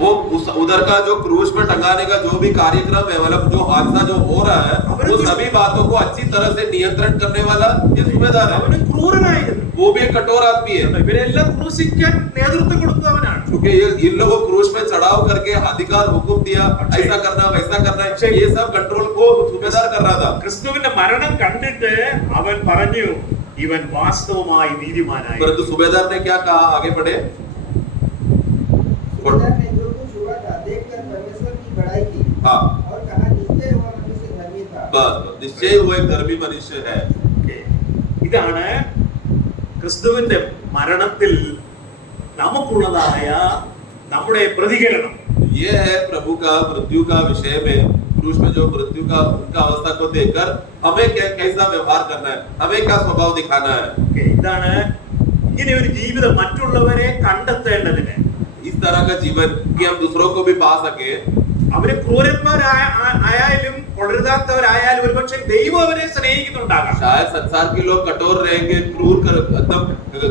वो उधर का जो क्रूज पे टंगाने का जो भी कार्यक्रम है, मतलब जो हादसा जो हो रहा है, वो सभी बातों को अच्छी तरह से नियंत्रण करने वाला ये सूबेदार है। वो भी एक कठोर आदमी है, क्योंकि इन लोगों को क्रूज पे चढ़ाव करके अधिकार हुकुम दिया, ऐसा करना वैसा करना, ये सब कंट्रोल को सूबेदार कर रहा था। ക്രിസ്തുവിന്റെ മരണം കണ്ടിട്ട് അവൻ പറഞ്ഞു ഇവൻ വാസ്തവമായി നീതിമാനായി. परंतु सूबेदार ने क्या कहा, आगे बढ़े, सूबेदार ने जो कुछ हुआ था देखकर परमेश्वर की बड़ाई की, हाँ, और कहा निश्चय वह मनुष्य धर्मी था. बस निश्चय वो एक धर्मी मनुष्य है। ഇതാണ് ക്രിസ്തുവിന്റെ മരണത്തിൽ നമുക്കുള്ളതായ നമ്മുടെ പ്രതികരണം. ये है प्रभु का मृत्यु का विषय में, क्रूस में जो मृत्यु का उनका अवस्था को देखकर हमें कैसा व्यवहार करना है, हमें क्या स्वभाव दिखाना है। ഇതാണ് ഇങ്ങനെ ഒരു ജീവിതം മറ്റുള്ളവരെ കണ്ടെത്തേണ്ടതിന്, इस तरह का जीवन कि हम दूसरों को भी पा सके। അവരെ ക്രൂരന്മാരായാലും കൊള്ളരുതാത്തവരായാലും ഒരുപക്ഷെ ദൈവം അവരെ സ്നേഹിക്കുന്നുണ്ടാകാം. शायद संसार के लोग कठोर रहेंगे, क्रूर एकदम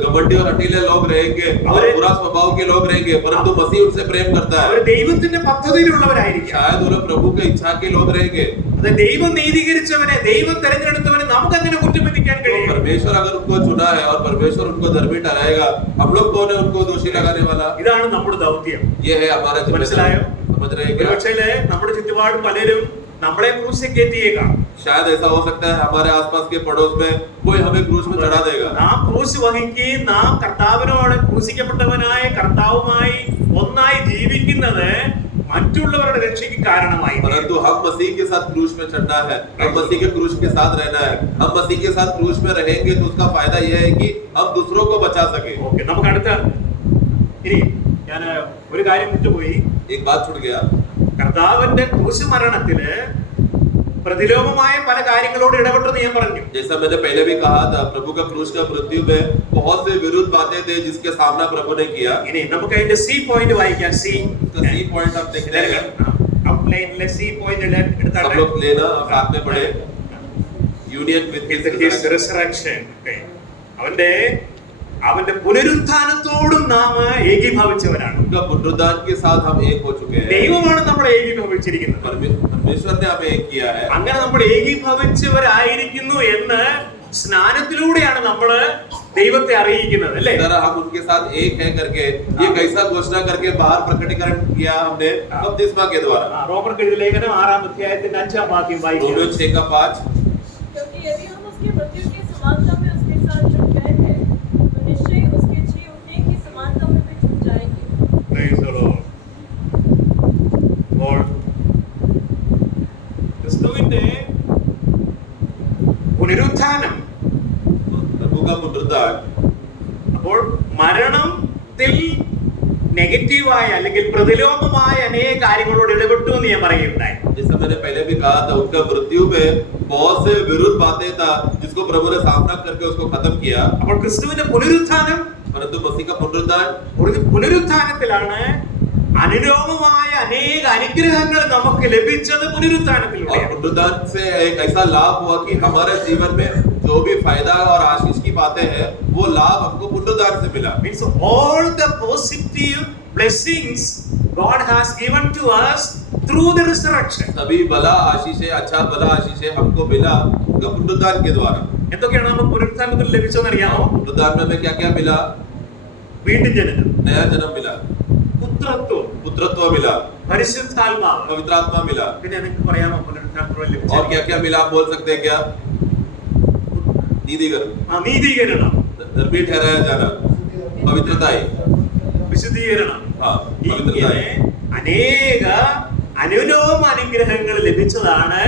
घमंडी और हठीले लोग रहेंगे, और बुरा स्वभाव के लोग रहेंगे, परंतु मसीह उनसे प्रेम करता है। അവർ ദൈവത്തിന്റെ പദ്ധതിയിലുള്ളവരായിരിക്കും. शायद वो लोग प्रभु के इच्छा के लोग रहेंगे। ദൈവം നീതീകരിച്ചവനെ, ദൈവം തെരഞ്ഞെടുത്തവനെ നമുക്ക് അങ്ങനെ കുറ്റപ്പെടുത്താൻ കഴിയും. परमेश्वर अगर उनको चुना है और परमेश्वर उनको धर्मी ठहराएगा, हम लोग कौन है उनको दोषी लगाने वाला? ഇതാണ് നമ്മുടെ ദൗത്യം. ये है हमारा മനസ്സിലായോ? समझ रहे हैं क्या? പക്ഷേ നമ്മുടെ ചുറ്റുപാടും പലരും നമ്മളെ ക്രൂശിൽ കയറ്റിയേക്കാം. शायद ऐसा हो सकता है हमारे आसपास के पड़ोस में कोई हमें क्रूस में चढ़ा देगा। നാം ക്രൂശ് വഹിക്കുകയും നാം കർത്താവിനോട് ക്രൂശിക്കപ്പെട്ടവനായ കർത്താവുമായി ഒന്നായി ജീവിക്കുന്നത് മറ്റുള്ളവരുടെ രക്ഷയ്ക്ക് കാരണമായി. परंतु हम मसीह के साथ क्रूस में चढ़ना है, हम मसीह के क्रूस के साथ रहना है, हम मसीह के साथ क्रूस में रहेंगे तो उसका फायदा यह है कि हम दूसरों को बचा सके। ഓക്കേ, നമുക്ക് അടുത്ത ഇനി ഞാൻ ഒരു കാര്യം വിട്ടുപോയി. एक बात छूट गया, കർത്താവിന്റെ ക്രൂശ് മരണത്തില് പ്രതിലോമമായ പല കാര്യങ്ങളോട് ഇടപെട്ടെന്ന് ഞാൻ പറഞ്ഞു. जैसा मैंने पहले भी कहा था, प्रभु का क्रूस का मृत्यु में बहुत से विरुद्ध बातें थे जिसके सामना प्रभु ने किया। ഇനി നമുക്ക് അതിന്റെ സി പോയിന്റ് വായിക്കാം. സി पॉइंट आप देख रहे हैं, ഔട്ട്ലൈനിലെ സി പോയിന്റ് सब എടുത്താൽ लोग लेना साथ में पढ़े, यूनियन विद ഹിസ് റിസറക്ഷൻ. അവന്റെ പുനരുത്ഥാനത്തോടും നാം ഏകീഭവിച്ചവരാണ്. उनका पुनरुत्थान के साथ हम एक हो चुके हैं। ദൈവമാണ് നമ്മളെ ഏകീഭവിച്ചിരിക്കുന്നത്. परमेश्वर ने हमें एक किया है। അങ്ങനെ നമ്മൾ ഏകീഭവിച്ചവരായിരിക്കുന്നു എന്ന് സ്നാനത്തിലൂടെയാണ് നമ്മൾ ദൈവത്തെ അറിയിക്കുന്നത്, അല്ലേ? हम उनके साथ एक है करके ये कैसा घोषणा करके बाहर प्रकटीकरण किया हमने बपतिस्मा के द्वारा। റോമർക്ക് എഴുതിയ ലേഖനം 6-ാം അധ്യായത്തിന്റെ 5-ാം വാക്യം വായിക്കാം. रोमियो 6:5, क्योंकि यदि हम उसके मृत्यु की समानता में उसके साथ जुट गए हैं तो निश्चय उसके जी उठने की समानता में भी जुट जाएंगे. Praise the Lord. അപ്പോൾ ക്രിസ്തുവിന്റെ പുനരുത്ഥാനം, प्रभु का पुनरुत्थान, അപ്പോൾ മരണത്തിൽ നെഗറ്റീവായ അല്ലെങ്കിൽ പ്രതിലോമമായ അനേക കാര്യങ്ങളോട് ഇടപെട്ടു എന്ന് ഞാൻ പറയുകയുണ്ടായി. जैसा मैंने पहले भी कहा था, उनका मृत्यु में बहुत से विरुद्ध बातें था जिसको प्रभु ने सामना करके उसको खत्म किया। അപ്പോൾ ക്രിസ്തുവിന്റെ പുനരുത്ഥാനം, परंतु मसीह का पुनरुत्थान, പുനരുത്ഥാനത്തിലാണ് അനുലോമമായ അനേക അനുഗ്രഹങ്ങൾ നമുക്ക് ലഭിച്ചത്. और പുനരുത്ഥാനത്തിലൂടെ पुनरुत्थान से एक ऐसा लाभ हुआ कि हमारे जीवन में जो भी फायदा और आशीष की बातें हैं वो लाभ हमको पुनरुत्थान से मिला। means all the positive blessings God has given to us through the resurrection. सभी भला आशीषें, अच्छा भला आशीषें हमको मिला उनका पुनरुत्थान के द्वारा। എന്തൊക്കെയാണ് നമുക്ക് പുനരുത്ഥാനത്തിൽ ലഭിച്ചതെന്ന് അറിയാമോ? पुनरुत्थान में हमें क्या क्या मिला? വീണ്ടും ജനനം, नया जन्म मिला, പുത്രത്വം, पुत्रत्व मिला, പരിശുദ്ധാത്മാവ്. पवित्र आत्मा मिला। പിന്നെ നിങ്ങൾക്ക് പറയാമോ പുനരുത്ഥാനത്തിലൂടെ और ലഭിച്ചത്? क्या क्या मिला आप बोल सकते हैं क्या? നീതീകരണം, നീതീകരണം, धर्मी ठहराया जाना, पवित्रताई, വിശുദ്ധീകരണം, हाँ ഇങ്ങനെ पवित्रताई। അനേക അനുലോമ അനുഗ്രഹങ്ങൾ ലഭിച്ചതാണ്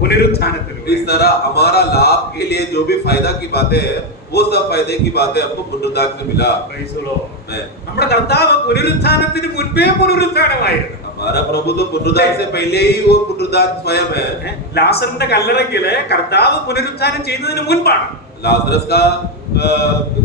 പുനരുത്ഥാനത്തിലൂടെ. इस तरह हमारा लाभ के लिए जो भी फायदा की बातें हैं वो सब फायदे की बातें हमको पुनरुत्थान में मिला। Praise the Lord. मैं നമ്മുടെ കർത്താവ് പുനരുത്ഥാനത്തിന് മുൻപേ പുനരുത്ഥാനമായിരുന്നു. हमारा प्रभु तो पुनरुत्थान से पहले ही वो पुनरुत्थान स्वयं है। ലാസറിന്റെ കല്ലറയ്ക്കല് കർത്താവ് പുനരുത്ഥാനം ചെയ്യുന്നതിന് മുൻപാണ്. लाजरस का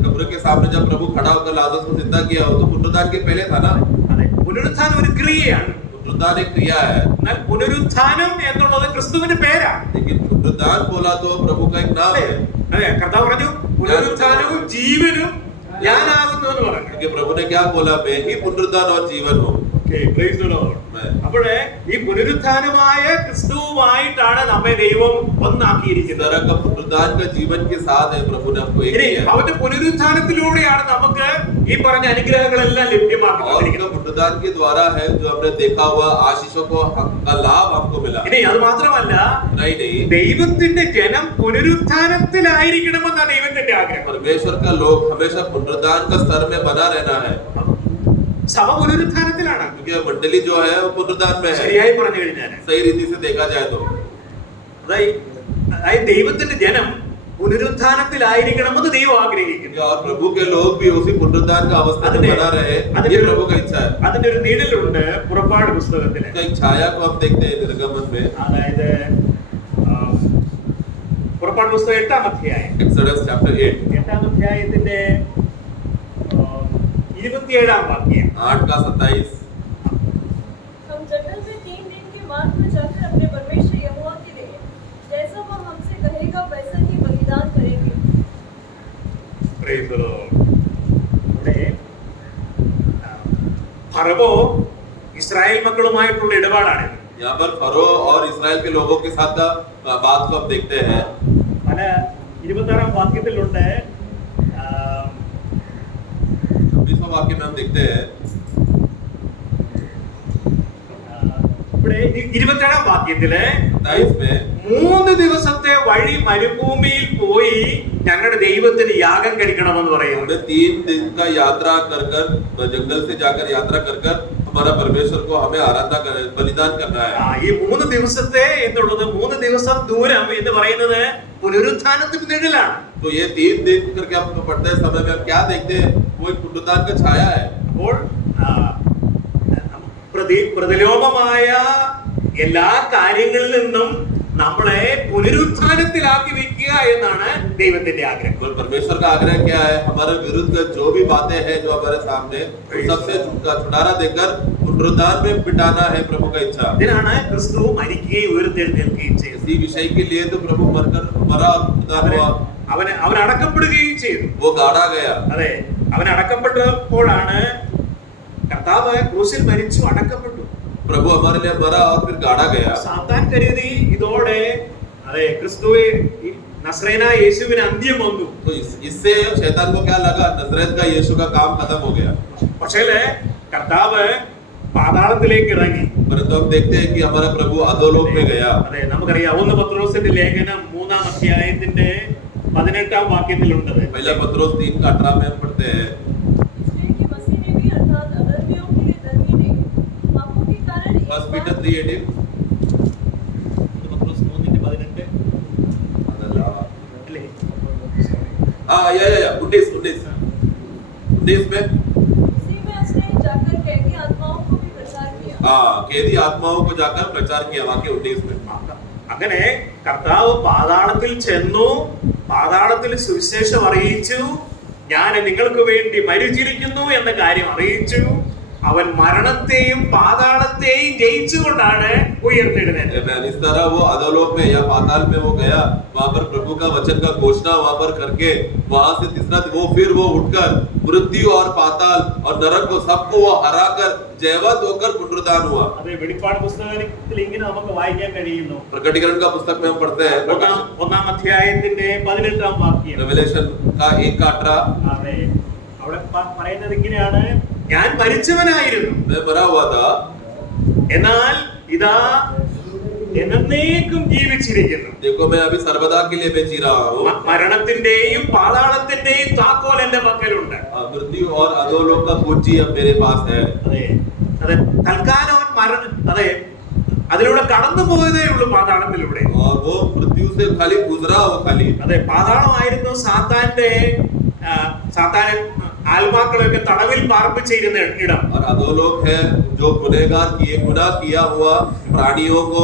कब्र के सामने जब प्रभु खड़ा होकर लाजरस को जिंदा किया वो तो पुनरुत्थान के पहले था ना। അതെ, പുനരുത്ഥാനം ഒരു ക്രിയയാണ്. पुनरुत्थान एक क्रिया है, എന്നാൽ പുനരുത്ഥാനം എന്നുള്ളത് ക്രിസ്തുവിന്റെ പേരാണ്. लेकिन पुनरुत्थान बोला तो प्रभु का एक नाम है। അതെ, കർത്താവ് പറഞ്ഞു പുനരുത്ഥാനവും ജീവനും ഞാനാകുന്നു എന്ന് പറഞ്ഞു. क्योंकि प्रभु ने क्या बोला, मैं ही पुनरुत्थान और जीवन हूँ। Okay, praise the Lord. അപ്പോഴേ ഈ പുനരുത്ഥാനമായ ക്രിസ്തുവുമായിട്ടാണ് നമ്മെ ദൈവം इस ഒന്നാക്കിയിരിക്കുന്നത്. तरह का पुनरुत्थान का जीवन के साथ है प्रभु ने हमको एक ഇനി किया है। അവന്റെ പുനരുത്ഥാനത്തിലൂടെയാണ് നമുക്ക് ഈ പറഞ്ഞ അനുഗ്രഹങ്ങളെല്ലാം और ലഭ്യമാക്കിയിരിക്കുന്നത്. पुनरुत्थान के द्वारा है जो हमने देखा हुआ आशीषों को का लाभ हमको मिला। ഇനി അത് മാത്രമല്ല, नहीं ദൈവത്തിന്റെ ജനം പുനരുത്ഥാനത്തിലായിരിക്കണമെന്നാണ് ദൈവത്തിന്റെ ആഗ്രഹം. परमेश्वर का लोग हमेशा पुनरुत्थान का स्तर में बना रहना है, സഭ പുനരുത്ഥാനത്തിലാണ്. क्योंकि मंडली जो है वो पुनरुत्थान में है। ശരിയായി പറഞ്ഞു കഴിഞ്ഞാൽ सही रीति से देखा जाए तो അതായത് ദൈവത്തിന്റെ ജനം പുനരുത്ഥാനത്തിലായിരിക്കണമെന്ന് ദൈവം ആഗ്രഹിക്കുന്നു. और प्रभु के लोग भी उसी पुनरुत्थान का अवस्था में बना रहे, ये प्रभु का इच्छा है। അതിന്റെ ഒരു നിഴലുണ്ട് പുറപ്പാട് പുസ്തകത്തില്. इसका एक छाया को हम देखते हैं निर्गमन में, അതായത് പുറപ്പാട് പുസ്തകം 8-ാം അധ്യായം. एक्सोडस चैप्टर 8 8-ാം അധ്യായത്തിന്റെ 27-ാം വാക്യം. 8 का 27। हम जंगल में 3 दिन के मार्ग में जाकर अपने परमेश्वर यहोवा के लिए जैसा वह हमसे कहेगा वैसा ही बलिदान करेंगे। Praise the Lord. ഇവിടെ ഫറവോ ഇസ്രായേൽ മക്കളുമായിട്ടുള്ള ഇടപാടാണ്. यहाँ पर फरो और इस्राएल के लोगों के साथ का बात को हम देखते हैं। പല 26-ാം വാക്യത്തിലുണ്ട്. 26वां वाक्य में हम देखते हैं, ഇവിടെ 27-ാം വാക്യത്തില് 27 में 3 ദിവസത്തെ വഴി മരുഭൂമിയിൽ പോയി ഞങ്ങളുടെ ദൈവത്തിന് യാഗം കഴിക്കണമെന്ന് പറയുന്നു. हमने 3 दिन का यात्रा कर कर जंगल से जाकर यात्रा कर कर हमारा परमेश्वर को हमें आराधना कर बलिदान करना है। ഈ 3 ദിവസത്തെ എന്നുള്ളത് 3 ദിവസം ദൂരം എന്ന് പറയുന്നത് പുനരുത്ഥാനത്തിന് നിഴലാണ്. तो ये 3 दिन करके हम पढ़ते हैं समय में हम क्या देखते हैं, वो एक पुनरुत्थान का छाया है। അപ്പോൾ പ്രതിലോമമായ എല്ലാ കാര്യങ്ങളിൽ നിന്നും നമ്മളെ പുനരുത്ഥാനത്തിലാക്കി വെക്കുക എന്നാണ് ദൈവത്തിന്റെ ആഗ്രഹം. और परमेश्वर का आग्रह क्या है, हमारे विरुद्ध जो भी बातें हैं जो हमारे सामने, उन सबसे छुटकारा देकर पुनरुत्थान में बिठाना है प्रभु का इच्छा। ഇതിനാണ് ക്രിസ്തു മരിക്കുകയും ഉയർത്തെഴുന്നേൽക്കുകയും ചെയ്തത്. इसी विषय के लिए तो प्रभु मरकर मरा और पुनरुत्थान हुआ, അവൻ അടക്കപ്പെടുകയും ചെയ്തു. वो गाड़ा गया। അതെ, അവൻ അടക്കപ്പെട്ടപ്പോഴാണ് കർത്താവ് ക്രൂശിൽ മരിച്ചു അടക്കപ്പെട്ടു. प्रभु हमारे लिए मरा और फिर गाड़ा गया। സാത്താൻ കരുതി ഇതോടെ അതെ ക്രിസ്തുവെ നസ്രേനായ യേശുവിന് അന്ത്യം വന്നു. तो इससे शैतान को क्या लगा, नजरेत का यीशु का काम खत्म हो गया। പക്ഷേ കർത്താവ് പാതാളത്തിലേക്ക് ഇറങ്ങി. परंतु हम देखते हैं कि हमारा प्रभु अधोलोक में गया। അതെ, നമുക്കറിയാം 1 പത്രോസിന്റെ ലേഖനം 3-ാം അധ്യായത്തിന്റെ 18-ാം വാക്യത്തിലുണ്ട്. पहला पत्रोस 3:18 में हम पढ़ते हैं, इसलिए कि मसीह ने भी अर्थात अधर्मियों के लिए धर्मी ने पापों के कारण एक 1 बार पीटर 3:18 പത്രോസ് 3:18 അല്ലേ? हाँ या 19 में उसी में उसने जाकर कैदी आत्माओं को भी प्रचार किया। हाँ, कैदी आत्माओं को जाकर प्रचार किया, वाक्य 19 में। അങ്ങനെ കർത്താവ് പാതാളത്തിൽ ചെന്നു, പാതാളത്തിൽ സുവിശേഷം അറിയിച്ചു, ഞാൻ നിങ്ങൾക്ക് വേണ്ടി മരിച്ചിരിക്കുന്നു എന്ന കാര്യം അറിയിച്ചു. അവൻ മരണത്തെയും പാതാളത്തെയും ജയിച്ചുകൊണ്ടാണ് ഉയർത്തെഴുന്നേറ്റത്. इस तरह वो अधोलोक में या पाताल में वो गया, वहां पर प्रभु का वचन का घोषणा वहां पर करके वहां से तीसरा वो उठकर मृत्यु और पाताल और नरक को सबको वो हराकर जयवंत होकर पुनरुत्थान हुआ। അത് വെളിപ്പാട് പുസ്തകത്തിൽ ഇങ്ങനെ നമുക്ക് വായിക്കാൻ കഴിയുന്നു. प्रकटीकरण का पुस्तक में हम पढ़ते हैं, 1-ാം അധ്യായത്തിന്റെ 18-ാം വാക്യം. रेवलेशन का 1:18, അതെ, അവിടെ പറയുന്നത് ഇങ്ങനെയാണ്: ഞാൻ മരിച്ചവനായിരുന്നു, मैं मरा हुआ था, എന്നാൽ ഇതാ എന്നേക്കും ജീവിച്ചിരിക്കുന്നു. देखो मैं अभी सर्वदा के लिए मैं जी रहा हूँ। മരണത്തിന്റെയും പാതാളത്തിന്റെയും താക്കോൽ എന്റെ പക്കലുണ്ട്. मृत्यु और अधोलोक का कुंजी अब मेरे पास है। അതെ, അതെ, തൽക്കാലം അവൻ അതെ അതിലൂടെ കടന്നു പോയതേ ഉള്ളൂ, പാതാളത്തിലൂടെ. और वो मृत्यु से खाली गुजरा, वो खाली। അതെ, പാതാളമായിരുന്നു സാത്താന്റെ ആത്മാക്കളെയൊക്കെ തടവിൽ പാർപ്പിച്ചിരുന്ന ഇടം. और अधोलोक है जो गुनाह किया हुआ प्राणियों को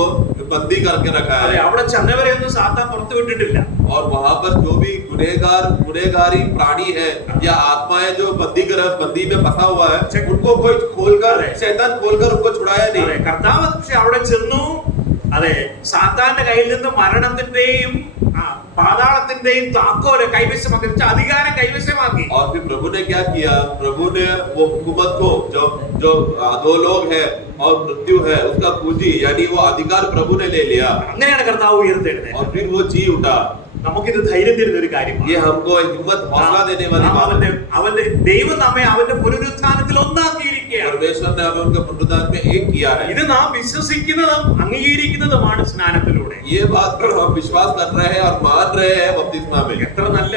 बंदी करके रखा അതെ, है। അവിടെ ചെന്നവരെ ഒന്നും സാത്താൻ പുറത്തു വിട്ടിട്ടില്ല. और वहां पर जो भी गुनहगारी प्राणी है या आत्माएं जो बंदी में फंसा हुआ है, उनको कोई खोलकर शैतान खोलकर उनको छुड़ाया അതെ, नहीं। കർത്താവ് പക്ഷെ അവിടെ ചെന്നു, അതെ, സാത്താന്റെ കയ്യിൽ നിന്ന് മരണത്തിന്റെയും പാതാളത്തിന്റെയും താക്കോല് കൈവശമാക്കി, അധികാരം കൈവശമാക്കി. और फिर प्रभु ने क्या किया? प्रभु ने वो हुकूमत को जो अधोलोक है और मृत्यु है उसका पूंजी यानी वो अधिकार प्रभु ने ले लिया. അങ്ങനെയാണ് കർത്താവ് ഉയർത്തെഴുന്നേറ്റത്. और फिर वो जी उठा. നമുക്കിത് ധൈര്യം തരുന്ന ഒരു കാര്യമാണ്. ये हमको हिम्मत हौसला देने वाली बात है. അവന്റെ ദൈവം നമ്മെ അവന്റെ പുനരുത്ഥാനത്തിൽ ഒന്നാക്കിയിരിക്കുകയാണ്. परमेश्वर ने हमें उनके पुनरुत्थान में एक किया है. ഇത് നാം വിശ്വസിക്കുന്നതും അംഗീകരിക്കുന്നതുമാണ് സ്നാനത്തിലൂടെ. ये बात पर हम विश्वास कर रहे हैं और मान रहे हैं बपतिस्मा में. എത്ര നല്ല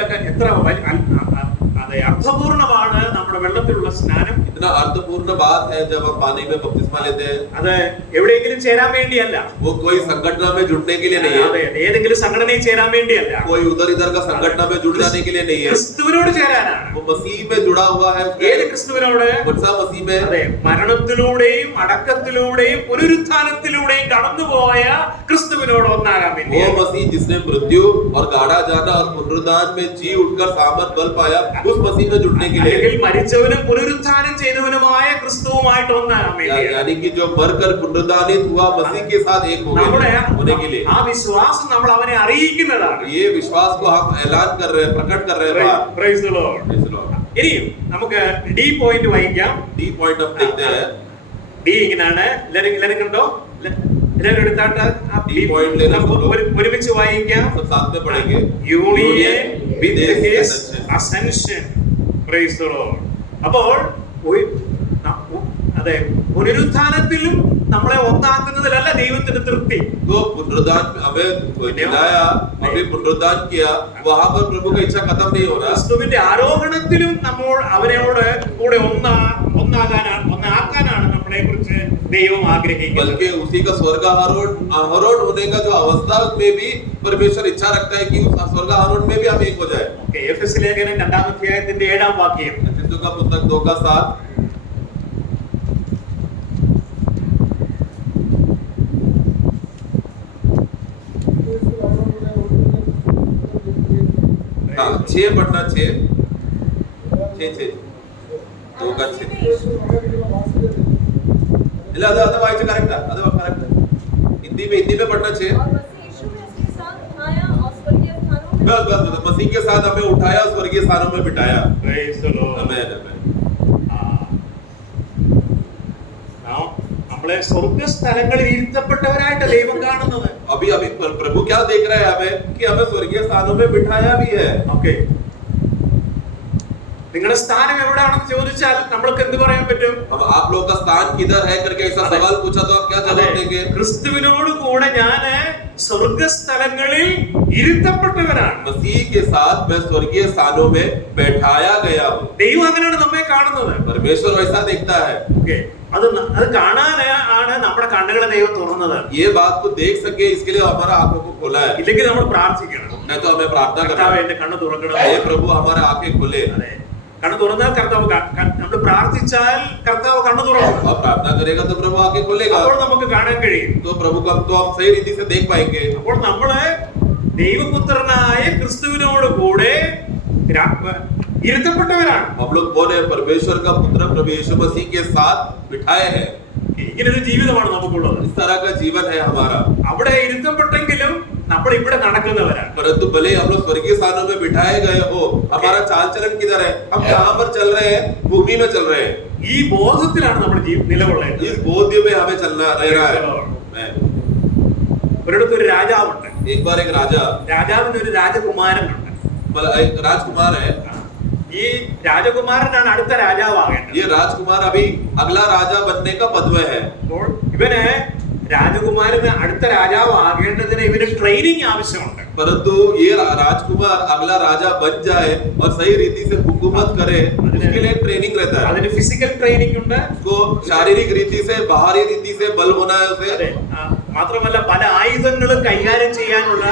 അതെ അർത്ഥപൂർണമാണ് നമ്മുടെ വെള്ളത്തിലുള്ള സ്നാനം. इतना अर्थपूर्ण बात है जब हम पानी में बपतिस्मा लेते हैं. അത് എവിടെയെങ്കിലും ചേരാൻ വേണ്ടിയല്ല. वो कोई संगठन में जुड़ने के लिए नहीं है. അതെ, ഏതെങ്കിലും സംഘടനയിൽ ചേരാൻ വേണ്ടിയല്ല. कोई उधर इधर का संगठन में जुड़ जाने के लिए नहीं है. ക്രിസ്തുവിനോട് ചേരാനാണ്. वो मसीह में जुड़ा हुआ है. ഏത് ക്രിസ്തുവിനോട്? कौन-सा मसीह में? അതെ, മരണത്തിലൂടെയും അടക്കത്തിലൂടെയും പുനരുത്ഥാനത്തിലൂടെയും കടന്നുപോയ ക്രിസ്തുവിനോട് ഒന്നാകാൻ വേണ്ടി. वो मसीह जिसने मृत्यु और गाड़ा जाना और पुनरुत्थान में जी उठकर सामर्थ बल पाया, उस मसीह में जुड़ने के लिए. മരിച്ചവനും പുനരുത്ഥാനം ചെയ്തവനുമായ ക്രിസ്തുവുമായിട്ട് ഒന്നാകാൻ വേണ്ടി. यानी कि जो मरकर पुनरुत्थानित हुआ मसीह के साथ एक होने के लिए. ആ വിശ്വാസം നമ്മൾ അവനെ അറിയിക്കുന്നതാണ്. ये विश्वास को हम ऐलान कर रहे हैं, प्रकट कर रहे हैं. Praise the Lord. ഇനിയും നമുക്ക് ഡി പോയിന്റ് വായിക്കാം. डी पॉइंट हम देखते हैं. ഡി ഇങ്ങനെയാണ്. എല്ലാവരും കണ്ടോ? എല്ലാവരും എടുത്താട്ട് D point ले लो. ഒരുമിച്ച് വായിക്കാം. सब साथ में पढ़ेंगे. Union with with his his ascension. Praise the Lord. അപ്പോൾ അതെ, പുനരുത്ഥാനത്തിലും നമ്മളെ ഒന്നാക്കുന്നതിലല്ല ദൈവത്തിന്റെ തൃപ്തി. तो पुनरुत्थान हमें मिलाया, अभी पुनरुत्थान किया, वहां पर प्रभु की इच्छा खत्म नहीं हो रहा. ക്രിസ്തുവിന്റെ ആരോഹണത്തിലും നമ്മൾ അവനോട് കൂടെ ഒന്നാക്കാനാണ് നമ്മളെ കുറിച്ച് ദൈവം ആഗ്രഹിക്കുന്നത്. बल्कि उसी का स्वर्गारोहण होने का जो अवस्था में भी परमेश्वर इच्छा रखता है कि उस स्वर्गारोहण में भी हम एक हो जाए. എഫെസ് ലേഖനം 2-ാം അധ്യായത്തിന്റെ 7-ാം വാക്യം. एफेसियों का पुस्तक 2:7. हाँ, 6 पढ़ना. 6 2:6. ഇല്ല അത് വായിച്ച കറക്റ്റാ. അത് കറക്റ്റ്. हिंदी में पढ़ना चाहिए. और मसीह यीशु ने उसके साथ उठाया और स्वर्गीय स्थानों में बस मसीह के साथ हमें उठाया, स्वर्गीय स्थानों में बिठाया. Praise the Lord. आमेन. നമ്മളെ സ്വർഗ്ഗസ്ഥലങ്ങളിൽ ഇരുത്തപ്പെട്ടവരായിട്ട് ദൈവം കാണുന്നത്. अभी प्रभु क्या देख रहे हैं हमें कि हमें स्वर्गीय स्थानों में बिठाया भी है. ഓക്കേ, നിങ്ങളുടെ സ്ഥാനം എവിടെയാണെന്ന് ചോദിച്ചാൽ നമ്മൾക്ക് എന്ത് പറയാൻ പറ്റും? अब आप लोग का स्थान किधर है करके ऐसा सवाल पूछा तो आप क्या जवाब देंगे? ക്രിസ്തുവിനോട് കൂടെ ഞാൻ സ്വർഗ്ഗസ്ഥലങ്ങളിൽ ഇരുത്തപ്പെട്ടവനാണ്. मसीह के साथ मैं स्वर्गीय स्थानों में बैठाया गया हूँ. ദൈവം അങ്ങനെയാണ് നമ്മെ കാണുന്നത്. परमेश्वर वैसा देखता है. ഓക്കേ, അത് കാണാനാണ് നമ്മുടെ കണ്ണുകളെ ദൈവം തുറന്നത്. ये बात को देख सके इसके लिए हमारा आंखों को खोला है. ഇല്ലെങ്കിൽ നമ്മൾ പ്രാർത്ഥിക്കണം. नहीं तो हमें प्रार्थना करना കർത്താവേ, है. എന്റെ കണ്ണ് തുറക്കണം. हे प्रभु हमारे आंखें खोले. അതെ, കണ്ണ് തുറന്നാൽ കർത്താവ് നമ്മൾ പ്രാർത്ഥിച്ചാൽ കർത്താവ് കണ്ണ് തുറക്കും. अब प्रार्थना करेगा तो प्रभु आंखें खोलेगा. അപ്പോൾ നമുക്ക് കാണാൻ കഴിയും. तो प्रभु को हम सही रीति से देख पाएंगे. അപ്പോൾ നമ്മള് ദൈവപുത്രനായ ക്രിസ്തുവിനോട് കൂടെ ഇരുത്തപ്പെട്ടവരാണ്. हम लोग बोले परमेश्वर का पुत्र प्रभु यीशु मसीह के साथ बिठाए हैं. ഇങ്ങനൊരു ജീവിതമാണ് നമുക്കുള്ളത്. इस तरह का जीवन है हमारा. അവിടെ ഇരുത്തപ്പെട്ടെങ്കിലും നമ്മൾ ഇവിടെ നടക്കുന്നവരാണ്. परंतु भले हम लोग स्वर्गीय स्थानों में बिठाए गए हो, हमारा चाल चलन किधर है? हम कहां पर चल रहे हैं? भूमि में चल रहे हैं. ഈ ബോധത്തിലാണ് നമ്മൾ നിലകൊള്ളേണ്ടത്. इस बोध में हमें चलना रहना है. ഒരിടത്ത് ഒരു രാജാവുണ്ട്. एक बार एक രാജാവിന് ഒരു രാജകുമാരനുണ്ട്. एक राजकुमार है. ഈ രാജകുമാരനാണ് അടുത്ത രാജാവാകേണ്ടത്. ये राजकुमार अभी अगला राजा बनने का पद में है. അപ്പോൾ ഇവന് രാജകുമാരന് അടുത്ത രാജാവ് ആകേണ്ടതിന് ഇവന് ട്രെയിനിങ് ആവശ്യമുണ്ട്. परंतु ये राजकुमार अगला राजा बन जाए और सही रीति से हुकूमत करे, उसके लिए ट्रेनिंग रहता है. അതിന് ഫിസിക്കൽ ട്രെയിനിങ് ഉണ്ട്. उसको शारीरिक रीति से, बाहरी रीति से बल होना है उसे. മാത്രമല്ല പല ആയുധങ്ങളും കൈകാര്യം ചെയ്യാനുള്ള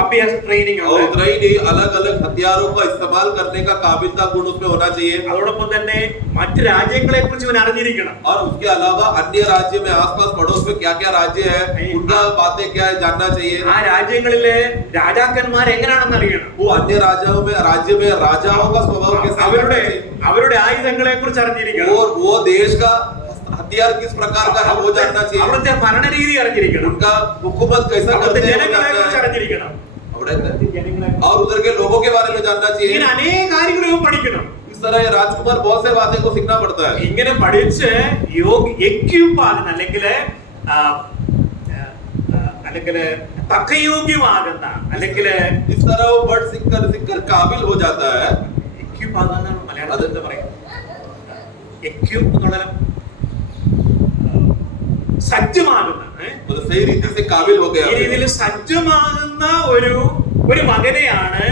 അഭ്യാസ ട്രെയിനിങ് और ഉണ്ട്. अलग अलग हथियारों का इस्तेमाल करने का काबिलियत गुण उसमें होना चाहिए. അതോടൊപ്പം തന്നെ മറ്റു രാജ്യങ്ങളെ കുറിച്ച് ഇവൻ അറിഞ്ഞിരിക്കണം. और उसके अलावा अन्य राज्य में आसपास पड़ोस में क्या क्या राज्य है, उनका बातें क्या है जानना चाहिए. ആ രാജ്യങ്ങളിലെ രാജാക്കന്മാർ എങ്ങനെയാണെന്ന് അറിയണം. वो अन्य राज्य में राजाओं का स्वभाव कैसा है അവരുടെ ആയുധങ്ങളെ കുറിച്ച് അറിഞ്ഞിരിക്കണം. और वो देश का अख्तियार किस प्रकार का है वो जानना चाहिए, അവിടുത്തെ ഭരണരീതി അറിഞ്ഞിരിക്കണം, उनका हुकूमत कैसा അവിടുത്തെ करते हैं वो ജനങ്ങളെ जानना കുറിച്ച് है, അറിഞ്ഞിരിക്കണം, और उधर के लोगों के बारे में जानना चाहिए। ഇങ്ങനെ അനേക കാര്യങ്ങളും പഠിക്കണം. इस तरह ये राजकुमार बहुत से बातें को सीखना पड़ता है। ഇങ്ങനെ പഠിച്ച് എക്യൂപ്പ് ആകുന്ന അല്ലെങ്കിൽ തക്കയോഗ്യമാകുന്ന അല്ലെങ്കിൽ इस तरह वो वर्ड सीखकर काबिल हो जाता है। എക്യൂപ്പ് ആകുന്ന മലയാളത്തിൽ എന്താ പറയാ, എക്യൂപ്പ് എന്നുള്ള സജ്ജമാകുന്ന मतलब सही रीति से काबिल हो गया। ഈ രീതിയിൽ സജ്ജമാകുന്ന ഒരു മകനെയാണ്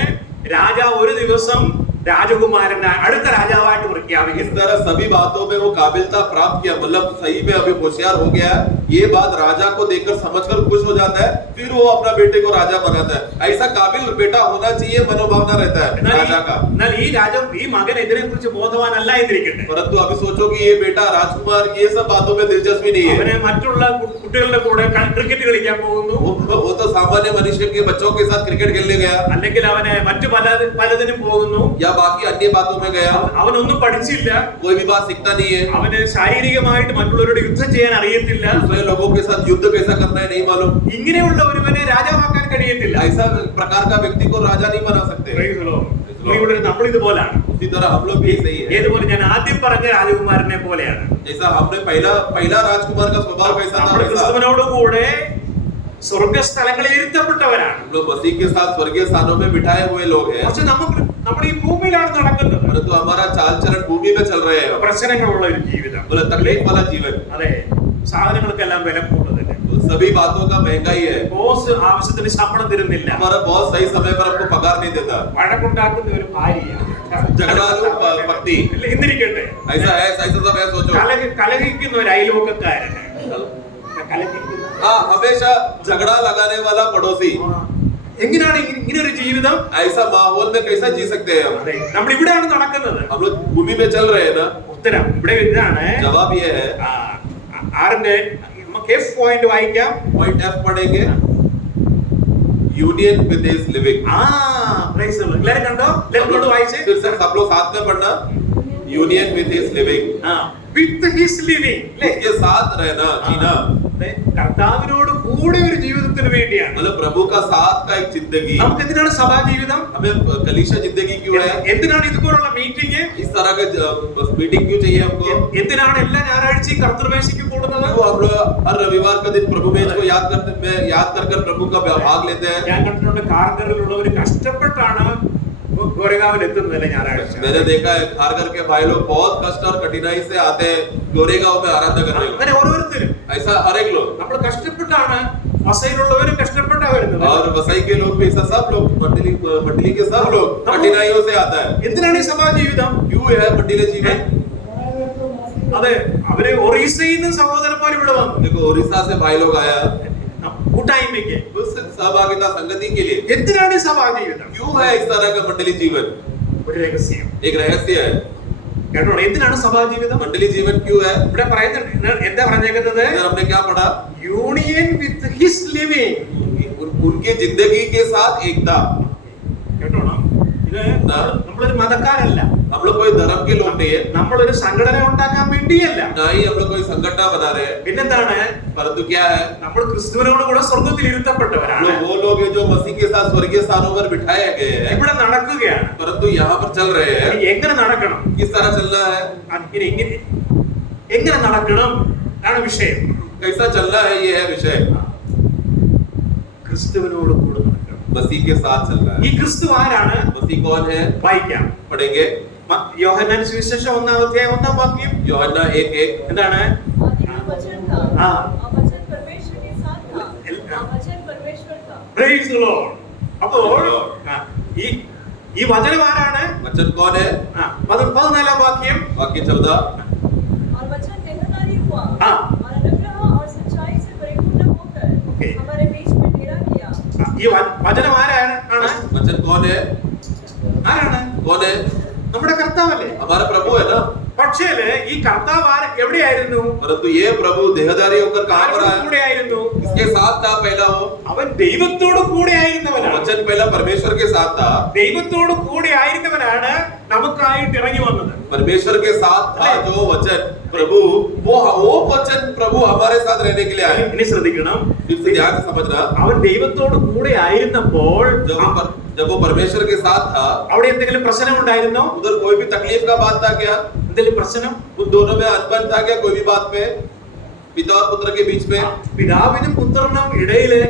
രാജാവ് ഒരു ദിവസം രാജകുമാരനെ അടുത്ത രാജാവായിട്ട് इस പ്രഖ്യാപിക്കുന്നത്. तरह सभी बातों में वो काबिलता प्राप्त किया, मतलब सही में अभी होशियार हो गया। ये बात राजा को देखकर समझकर खुश हो जाता है, फिर वो अपना बेटे को राजा बनाता है। ऐसा काबिल बेटा होना चाहिए, मनोभावना रहता है राजा का। എന്നാൽ ഈ മകൻ ഇതിനെ കുറിച്ച് ബോധവാനല്ല എന്നിരിക്കട്ടെ. परंतु अभी सोचो कि ये बेटा राजकुमार ये सब बातों में दिलचस्पी नहीं है। അവനെ മറ്റുള്ള കുട്ടികളുടെ കൂടെ ക്രിക്കറ്റ് കളിക്കാൻ പോകുന്നു, वो तो सामान्य मनुष्य के बच्चों के साथ क्रिकेट खेलने गया, അല്ലെങ്കിൽ അവനെ മറ്റു പലതിനും പോകുന്നു, या बाकी अन्य बातों में गया। അവനൊന്നും പഠിച്ചില്ല, कोई भी बात सीखता नहीं है, അവന് ശാരീരികമായിട്ട് മറ്റുള്ളവരോട് യുദ്ധം ചെയ്യാൻ അറിയത്തില്ല. दूसरे लोगों के साथ युद्ध कैसा करना है नहीं मालूम। ഇങ്ങനെയുള്ള ഒരുവനെ രാജാവാക്കാൻ കഴിയത്തില്ല. ऐसा प्रकार का व्यक्ति को राजा नहीं बना सकते। നമ്മൾ ഇതുപോലാണ്. उसी तरह हम लोग भी सही है। ഏതുപോലെ ഞാൻ ആദ്യം പറഞ്ഞ രാജകുമാരനെ പോലെയാണ്. जैसा हमने पहला राजकुमार का स्वभाव कैसा था, നമ്മൾ ക്രിസ്തുവിനോട് കൂടെ സ്വർഗ്ഗസ്ഥലങ്ങളിൽ ഇരുത്തപ്പെട്ടവരാണ്. हम लोग मसीह के साथ स्वर्गीय स्थानों में बिठाए हुए लोग हैं, പക്ഷെ നമ്മൾ ഈ ഭൂമിയിലാണ് നടക്കുന്നത്. परंतु हमारा चाल चलन भूमि में चल रहे हैं। പ്രശ്നങ്ങളുള്ള ഒരു ജീവിതം, बोले तकलीफ वाला जीवन, അതെ, സാധനങ്ങൾക്കെല്ലാം വില കൂടുതൽ, सभी बातों का महंगाई है, ബോസ് ആവശ്യത്തിന് ശമ്പളം തരുന്നില്ല, हमारा बॉस सही समय पर हमको पगार नहीं देता, വഴക്കുണ്ടാക്കുന്ന ഒരു ഭാര്യ, झगड़ालू पत्नी, എന്നിരിക്കട്ടെ, ऐसा है, ऐसा सब है। सोचो കലഹിക്കുന്ന ഒരു അയൽവക്കക്കാരൻ, हाँ, हमेशा झगड़ा लगाने वाला पड़ोसी, എങ്ങനെയാണ് ഇങ്ങനെ ഒരു ജീവിതം? ऐसा माहौल में कैसा जी सकते हैं हम? അതെ, നമ്മൾ ഇവിടെയാണ് നടക്കുന്നത്. हम लोग भूमि में चल रहे हैं ना। ഉത്തരം ഇവിടെ ഇതാണ്. जवाब ये है, ആറിന്റെ നമുക്ക് എഫ് പോയിന്റ് വായിക്കാം. पॉइंट एफ पढ़ेंगे, union with his living. Praise the Lord. എല്ലാവരും കണ്ടോ? ലെഫ്റ്റോട് വായിച്ചേ. फिर से सब लोग साथ में पढ़ना, union with his living, with his living, उसके साथ रहना, जीना, കർത്താവിനോട് കൂടെ ഒരു ജീവിതത്തിന് വേണ്ടിയാണ്. मतलब प्रभु का साथ का एक जिंदगी। നമുക്ക് എന്തിനാണ് സഭാ ജീവിതം? हमें कलीसिया जिंदगी क्यों है? എന്തിനാണ് ഇതുപോലുള്ള മീറ്റിംഗ്? इस तरह का मीटिंग क्यों चाहिए हमको? എന്തിനാണ് എല്ലാ ഞായറാഴ്ചയും കർത്തൃമേശയ്ക്ക് കൂടുന്നത്? तो हम लोग हर रविवार का दिन प्रभु मेज को याद कर प्रभु का भाग लेते हैं। ഞാൻ കണ്ടിട്ടുണ്ട് കാർഗറിലുള്ളവർ കഷ്ടപ്പെട്ടാണ് ഗോരഗാവിൽ എത്തുന്നത് ഞായറാഴ്ച. मैंने देखा है खारघर के भाई लोग बहुत कष्ट और कठिनाई से आते हैं गोरेगांव में आराधना करने को। അങ്ങനെ ഓരോരുത്തരും ऐसा हर एक लोग, നമ്മൾ കഷ്ടപ്പെട്ടാണ്, വസയിലുള്ളവരും കഷ്ടപ്പെട്ടാ വരുന്നത്. और वसई के लोग भी, ऐसा सब लोग, मंडली के सब लोग कठिनाइयों से आता है। എന്തിനാണ് ഈ സഭാ ജീവിതം? क्यों है मंडली जीवन? അതെ, അവര് ഒറീസയിൽ നിന്ന് സഹോദരന്മാർ ഇവിടെ വന്നു देखो उड़ीसा से भाई लोग आया കൂട്ടായ്മയ്ക്ക്. उस सहभागिता संगति के लिए। എന്തിനാണ് ഈ സഭാ ജീവിതം? क्यों है इस तरह का मंडली जीवन? ഒരു രഹസ്യം एक रहस्य है। കേട്ടോ, എന്തിനാണ് സഭാ ജീവിതം? मंडली जीवन क्यों है? ഇവിടെ പറയുന്നുണ്ട്, എന്താ പറഞ്ഞേക്കുന്നത്? इधर हमने क्या पढ़ा? Union with his living. उनकी जिंदगी के साथ एकता। കേട്ടോ, ഇത് നമ്മളൊരു മതക്കാരല്ല, हम लोग कोई धर्म के लोग नहीं है, നമ്മളൊരു സംഘടന ഉണ്ടാക്കാൻ വേണ്ടിയല്ല. ना ही हम लोग कोई संगठन बना रहे हैं, പിന്നെന്താണ്? परंतु क्या है, നമ്മൾ ക്രിസ്തുവിനോട് കൂടെ സ്വർഗ്ഗത്തിൽ हम ഇരുത്തപ്പെട്ടവരാണ്. लोग वो लोग हैं जो मसीह के साथ स्वर्गीय स्थानों पर बिठाए गए हैं, ഇവിടെ നടക്കുകയാണ്. परंतु यहाँ पर चल रहे हैं। എങ്ങനെ നടക്കണം? किस तरह चलना है, എങ്ങനെ നടക്കണം ആണ് വിഷയം. कैसा चलना है, ये है विषय। ക്രിസ്തുവിനോട് കൂടെ നടക്കണം. मसीह के साथ चलना ഈ है। ക്രിസ്തു ആരാണ്? मसीह कौन है? വായിക്കാം. पढ़ेंगे യോഹന്നാൻ സുവിശേഷം 1-ാം വാക്യം. यूहन्ना 1:1। എന്താണ്? आदि में वचन था, हाँ। और वचन परमेश्वर के साथ था, और वचन परमेश्वर था। Praise the Lord. അപ്പോൾ ഈ വചനം ആരാണ്? वचन कौन है? 14-ാം വാക്യം. वाक्य 14। और वचन देहधारी हुआ, हाँ। और अनुग्रह और सच्चाई से परिपूर्ण होकर Okay. हमारे बीच में डेरा किया। ഈ വചനം ആരാണ്? वचन कौन है? ആരാണ്? कौन है? നമ്മുടെ കർത്താവല്ലേ? हमारा प्रभु है ना। പക്ഷേ ഈ കർത്താവ് എവിടെയായിരുന്നു? परंतु ये प्रभु देहधारी होकर कहां पर आया? കൂടെ ആയിരുന്നു. किसके साथ था पहला? वो അവൻ ദൈവത്തോട് കൂടെ ആയിരുന്നവനാണ്. वचन पहला परमेश्वर के साथ था। ദൈവത്തോട് കൂടെ ആയിരുന്നവനാണ് നമുക്കായിട്ട് ഇറങ്ങി വന്നത്. परमेश्वर के साथ था जो वचन प्रभु, वो वचन प्रभु हमारे साथ रहने के लिए आए। ഇനി ശ്രദ്ധിക്കണം, फिर से ध्यान से समझना, അവൻ ദൈവത്തോട് കൂടെ ആയിരുന്നപ്പോൾ जब वो परमेश्वर के साथ था, അവിടെ എന്തെങ്കിലും പ്രശ്നം ഉണ്ടായിരുന്നോ? उधर कोई भी तकलीफ का बात था क्या? എന്തെങ്കിലും പ്രശ്നം? उन दोनों में अनबन था क्या कोई भी बात पे? पिता और पुत्र के बीच में, പിതാവിനും പുത്രനും ഇടയില്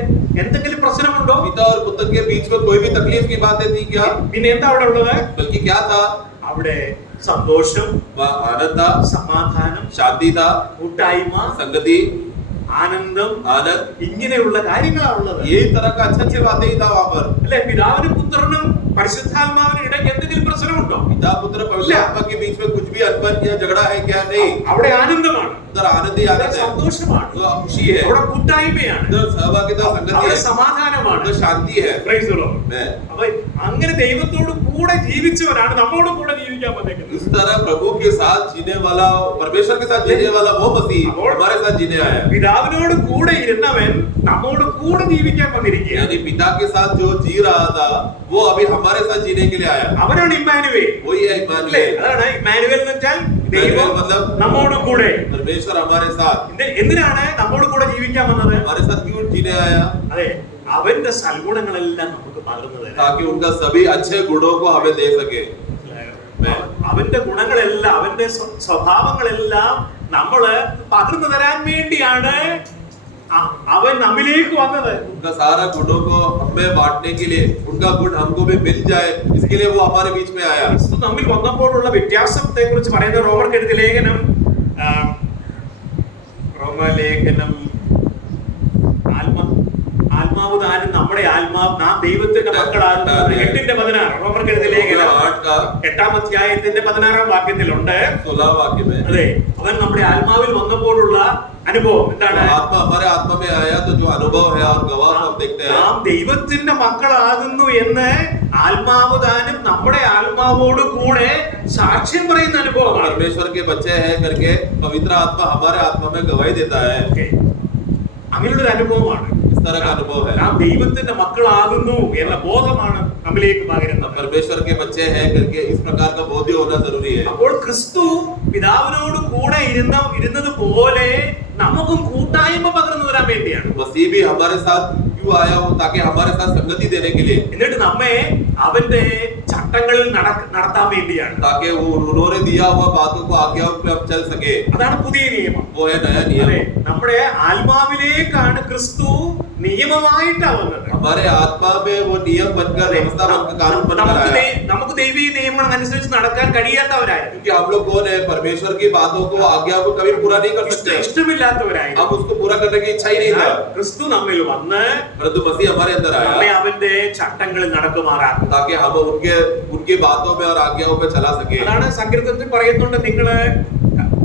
എന്തെങ്കിലും പ്രശ്നമുണ്ടോ? पिता और पुत्र के बीच में कोई भी तकलीफ की बातें थी क्या? പിന്നെ എന്താ അവിടെ ഉള്ളത്? बल्कि क्या था? അവിടെ സന്തോഷം, वह आनंद था, സമാധാനം, शांति था, കൂട്ടായ്മ, संगति, ആനന്ദം, आनंद, ഇങ്ങനെയുള്ള കാര്യങ്ങളാണ് ഉള്ളത്. यही तरह का अच्छे बातें ही था वहां पर। അല്ലെ, പിതാവിനും പുത്രനും പരിശുദ്ധാത്മാവിനും ഇടയ്ക്ക് എന്തെങ്കിലും പ്രശ്നമുണ്ടോ? पिता पुत्र पवित्र आत्मा के बीच में कुछ भी अनबन या झगड़ा है क्या? नहीं। അവിടെ ആനന്ദമാണ്, उधर आनंद ही അവിടെ आनंद है, സന്തോഷമാണ്, उधर खुशी है, അവിടെ കൂട്ടായ്മയാണ്, उधर सहभागिता संगति അവിടെ है, സമാധാനമാണ്. उधर शांति है। Praise the Lord. मैं അപ്പൊ അങ്ങനെ ദൈവത്തോട് കൂടെ ജീവിച്ചവരാണ് നമ്മളോട് കൂടെ ജീവിക്കാൻ വന്നേക്കുന്നത്. इस तरह प्रभु के साथ जीने वाला, परमेश्वर के साथ जीने वाला वो मसीह हमारे साथ जीने आया। പിതാവിനോട് കൂടെ ഇരുന്നവൻ നമ്മോട് കൂടെ ജീവിക്കാൻ വന്നിരിക്കുകയാണ്. यानी पिता के साथ जो जी रहा था वो अभी हमारे साथ जीने के लिए आया। അവനാണ് ഇമ്മാനുവേൽ. वही है അല്ലേ? इमानुएल। അതാണ് ഇമ്മാനുവേൽ എന്ന് വെച്ചാൽ ദൈവം നമ്മോട് കൂടെ. परमेश्वर हमारे साथ, എന്തിനാണ് നമ്മോട് കൂടെ ജീവിക്കാൻ വന്നത്? हमारे साथ क्यों जीने आया? അതെ, അവന്റെ സൽഗുണങ്ങളെല്ലാം നമുക്ക് പകർന്നു തരാം. ताकि उनका सभी अच्छे गुणों को हमें दे सके। അവന്റെ ഗുണങ്ങളെല്ലാം, അവന്റെ സ്വഭാവങ്ങളെല്ലാം നമ്മള് പകർന്നു തരാൻ വേണ്ടിയാണ് അവൻ നമ്മിലേക്ക് വന്നത്. उनका सारा गुणों को हमें बांटने के लिए, उनका गुण हमको भी मिल जाए, इसके लिए वो हमारे बीच में आया। ക്രിസ്തു നമ്മിൽ വന്നപ്പോഴുള്ള വ്യത്യാസത്തെ കുറിച്ച് പറയുന്ന റോമർക്ക് എഴുതിയ ലേഖനം, റോമലേഖനം, ആത്മാവ് താനും നമ്മുടെ ആത്മാവ് നാം ദൈവത്തിന്റെ മക്കളാകുന്നു. 8:16 റോമർക്ക് എഴുതിയ ലേഖനം 8-ാം അധ്യായത്തിന്റെ 16-ാം വാക്യത്തിലുണ്ട്. 16 वाक्य में, അതെ, അവൻ നമ്മുടെ ആത്മാവിൽ വന്നപ്പോഴുള്ള അനുഭവം എന്താണ്? आत्मा हमारे आत्मा में आया तो जो अनुभव है और गवाह हम देखते हैं, നാം ദൈവത്തിന്റെ മക്കളാകുന്നു എന്ന് ആത്മാവ് താനും നമ്മുടെ ആത്മാവോട് കൂടെ സാക്ഷ്യം പറയുന്ന അനുഭവമാണ്. परमेश्वर के बच्चे हैं करके पवित्र आत्मा हमारे आत्मा में गवाही देता है। അങ്ങനെയുള്ള അനുഭവമാണ്. इस तरह का अनुभव है। നാം ദൈവത്തിന്റെ മക്കളാകുന്നു എന്ന ബോധമാണ് നമ്മിലേക്ക് പകരുന്നത്. परमेश्वर के बच्चे हैं करके इस प्रकार का बोध होना जरूरी है। അപ്പോൾ ക്രിസ്തു പിതാവിനോട് കൂടെ ഇരുന്നത് പോലെ നമുക്കും കൂട്ടായ്മ പകർന്നു തരാൻ വേണ്ടിയാണ്. मसीह भी हमारे साथ क्यों आया हो? ताकि हमारे साथ संगति देने के लिए, എന്നിട്ട് നമ്മെ അവന്റെ ചട്ടങ്ങളിൽ നടത്താൻ വേണ്ടിയാണ്. ताकि वो उन्होंने दिया हुआ बातों को आज्ञाओं पे हम चल सके। അതാണ് പുതിയ നിയമം. वो है नया नियम। അതെ, നമ്മുടെ ആത്മാവിലേക്കാണ് ക്രിസ്തു നിയമമായിട്ടാ വന്നത്. हमारे आत्मा में वो नियम बनकर, व्यवस्था बनकर, कानून बनकर आया। നമുക്ക് ദൈവീയ നിയമങ്ങൾ അനുസരിച്ച് നടക്കാൻ കഴിയാത്തവരായിരുന്നു. क्योंकि हम लोग कौन है? परमेश्वर की बातों को, आज्ञा को कभी पूरा नहीं कर सकते। ഇഷ്ടമില്ലാത്തവരായിരുന്നു. हम उसको पूरा करने की इच्छा ही नहीं था। ക്രിസ്തു നമ്മിൽ വന്ന് परंतु मसीह हमारे अंदर നമ്മെ आया അവന്റെ ചട്ടങ്ങളിൽ നടക്കുമാറാക്കും. ताकि हम उनकी बातों में और आज्ञाओं में चला सके। അതാണ് സങ്കീർത്തനത്തിൽ പറയുന്നുണ്ട്, നിങ്ങള്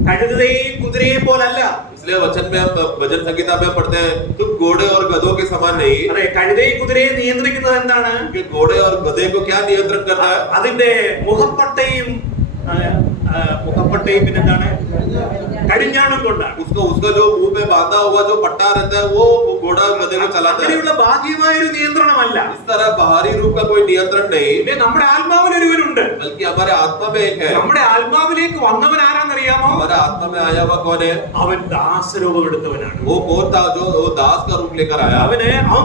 കഴുതയെയും കുതിരയെയും പോലല്ല. इसलिए वचन में हम, भजन संगीता में पढ़ते हैं, तुम घोड़े और गधों के समान नहीं। അതെ, കഴുതയെയും കുതിരയെയും നിയന്ത്രിക്കുന്നത് എന്താണ്? क्योंकि घोड़े और गधे को क्या नियंत्रण करता है? അതിന്റെ മുഖപ്പട്ടയും പിന്നെന്താണ്? കടിഞ്ഞാണും കൊണ്ടാണ്. उसका जो मुंह में बांधा हुआ जो पट्टा रहता है वो घोड़ा और गधे को चलाता है। അങ്ങനെയുള്ള ബാഹ്യമായ ഒരു നിയന്ത്രണമല്ല. इस तरह बाहरी रूप का कोई नियंत्रण नहीं, ഇത് നമ്മുടെ ആത്മാവിൽ ഒരുവനുണ്ട്. बल्कि हमारे आत्मा में एक है। നമ്മുടെ ആത്മാവിലേക്ക് വന്നവൻ ആരാന്നറിയാമോ? हमारे आत्मा में आया हुआ कौन है? അവൻ ദാസരൂപം എടുത്തവനാണ്. वो कौन था जो वो दास का रूप लेकर आया? അവൻ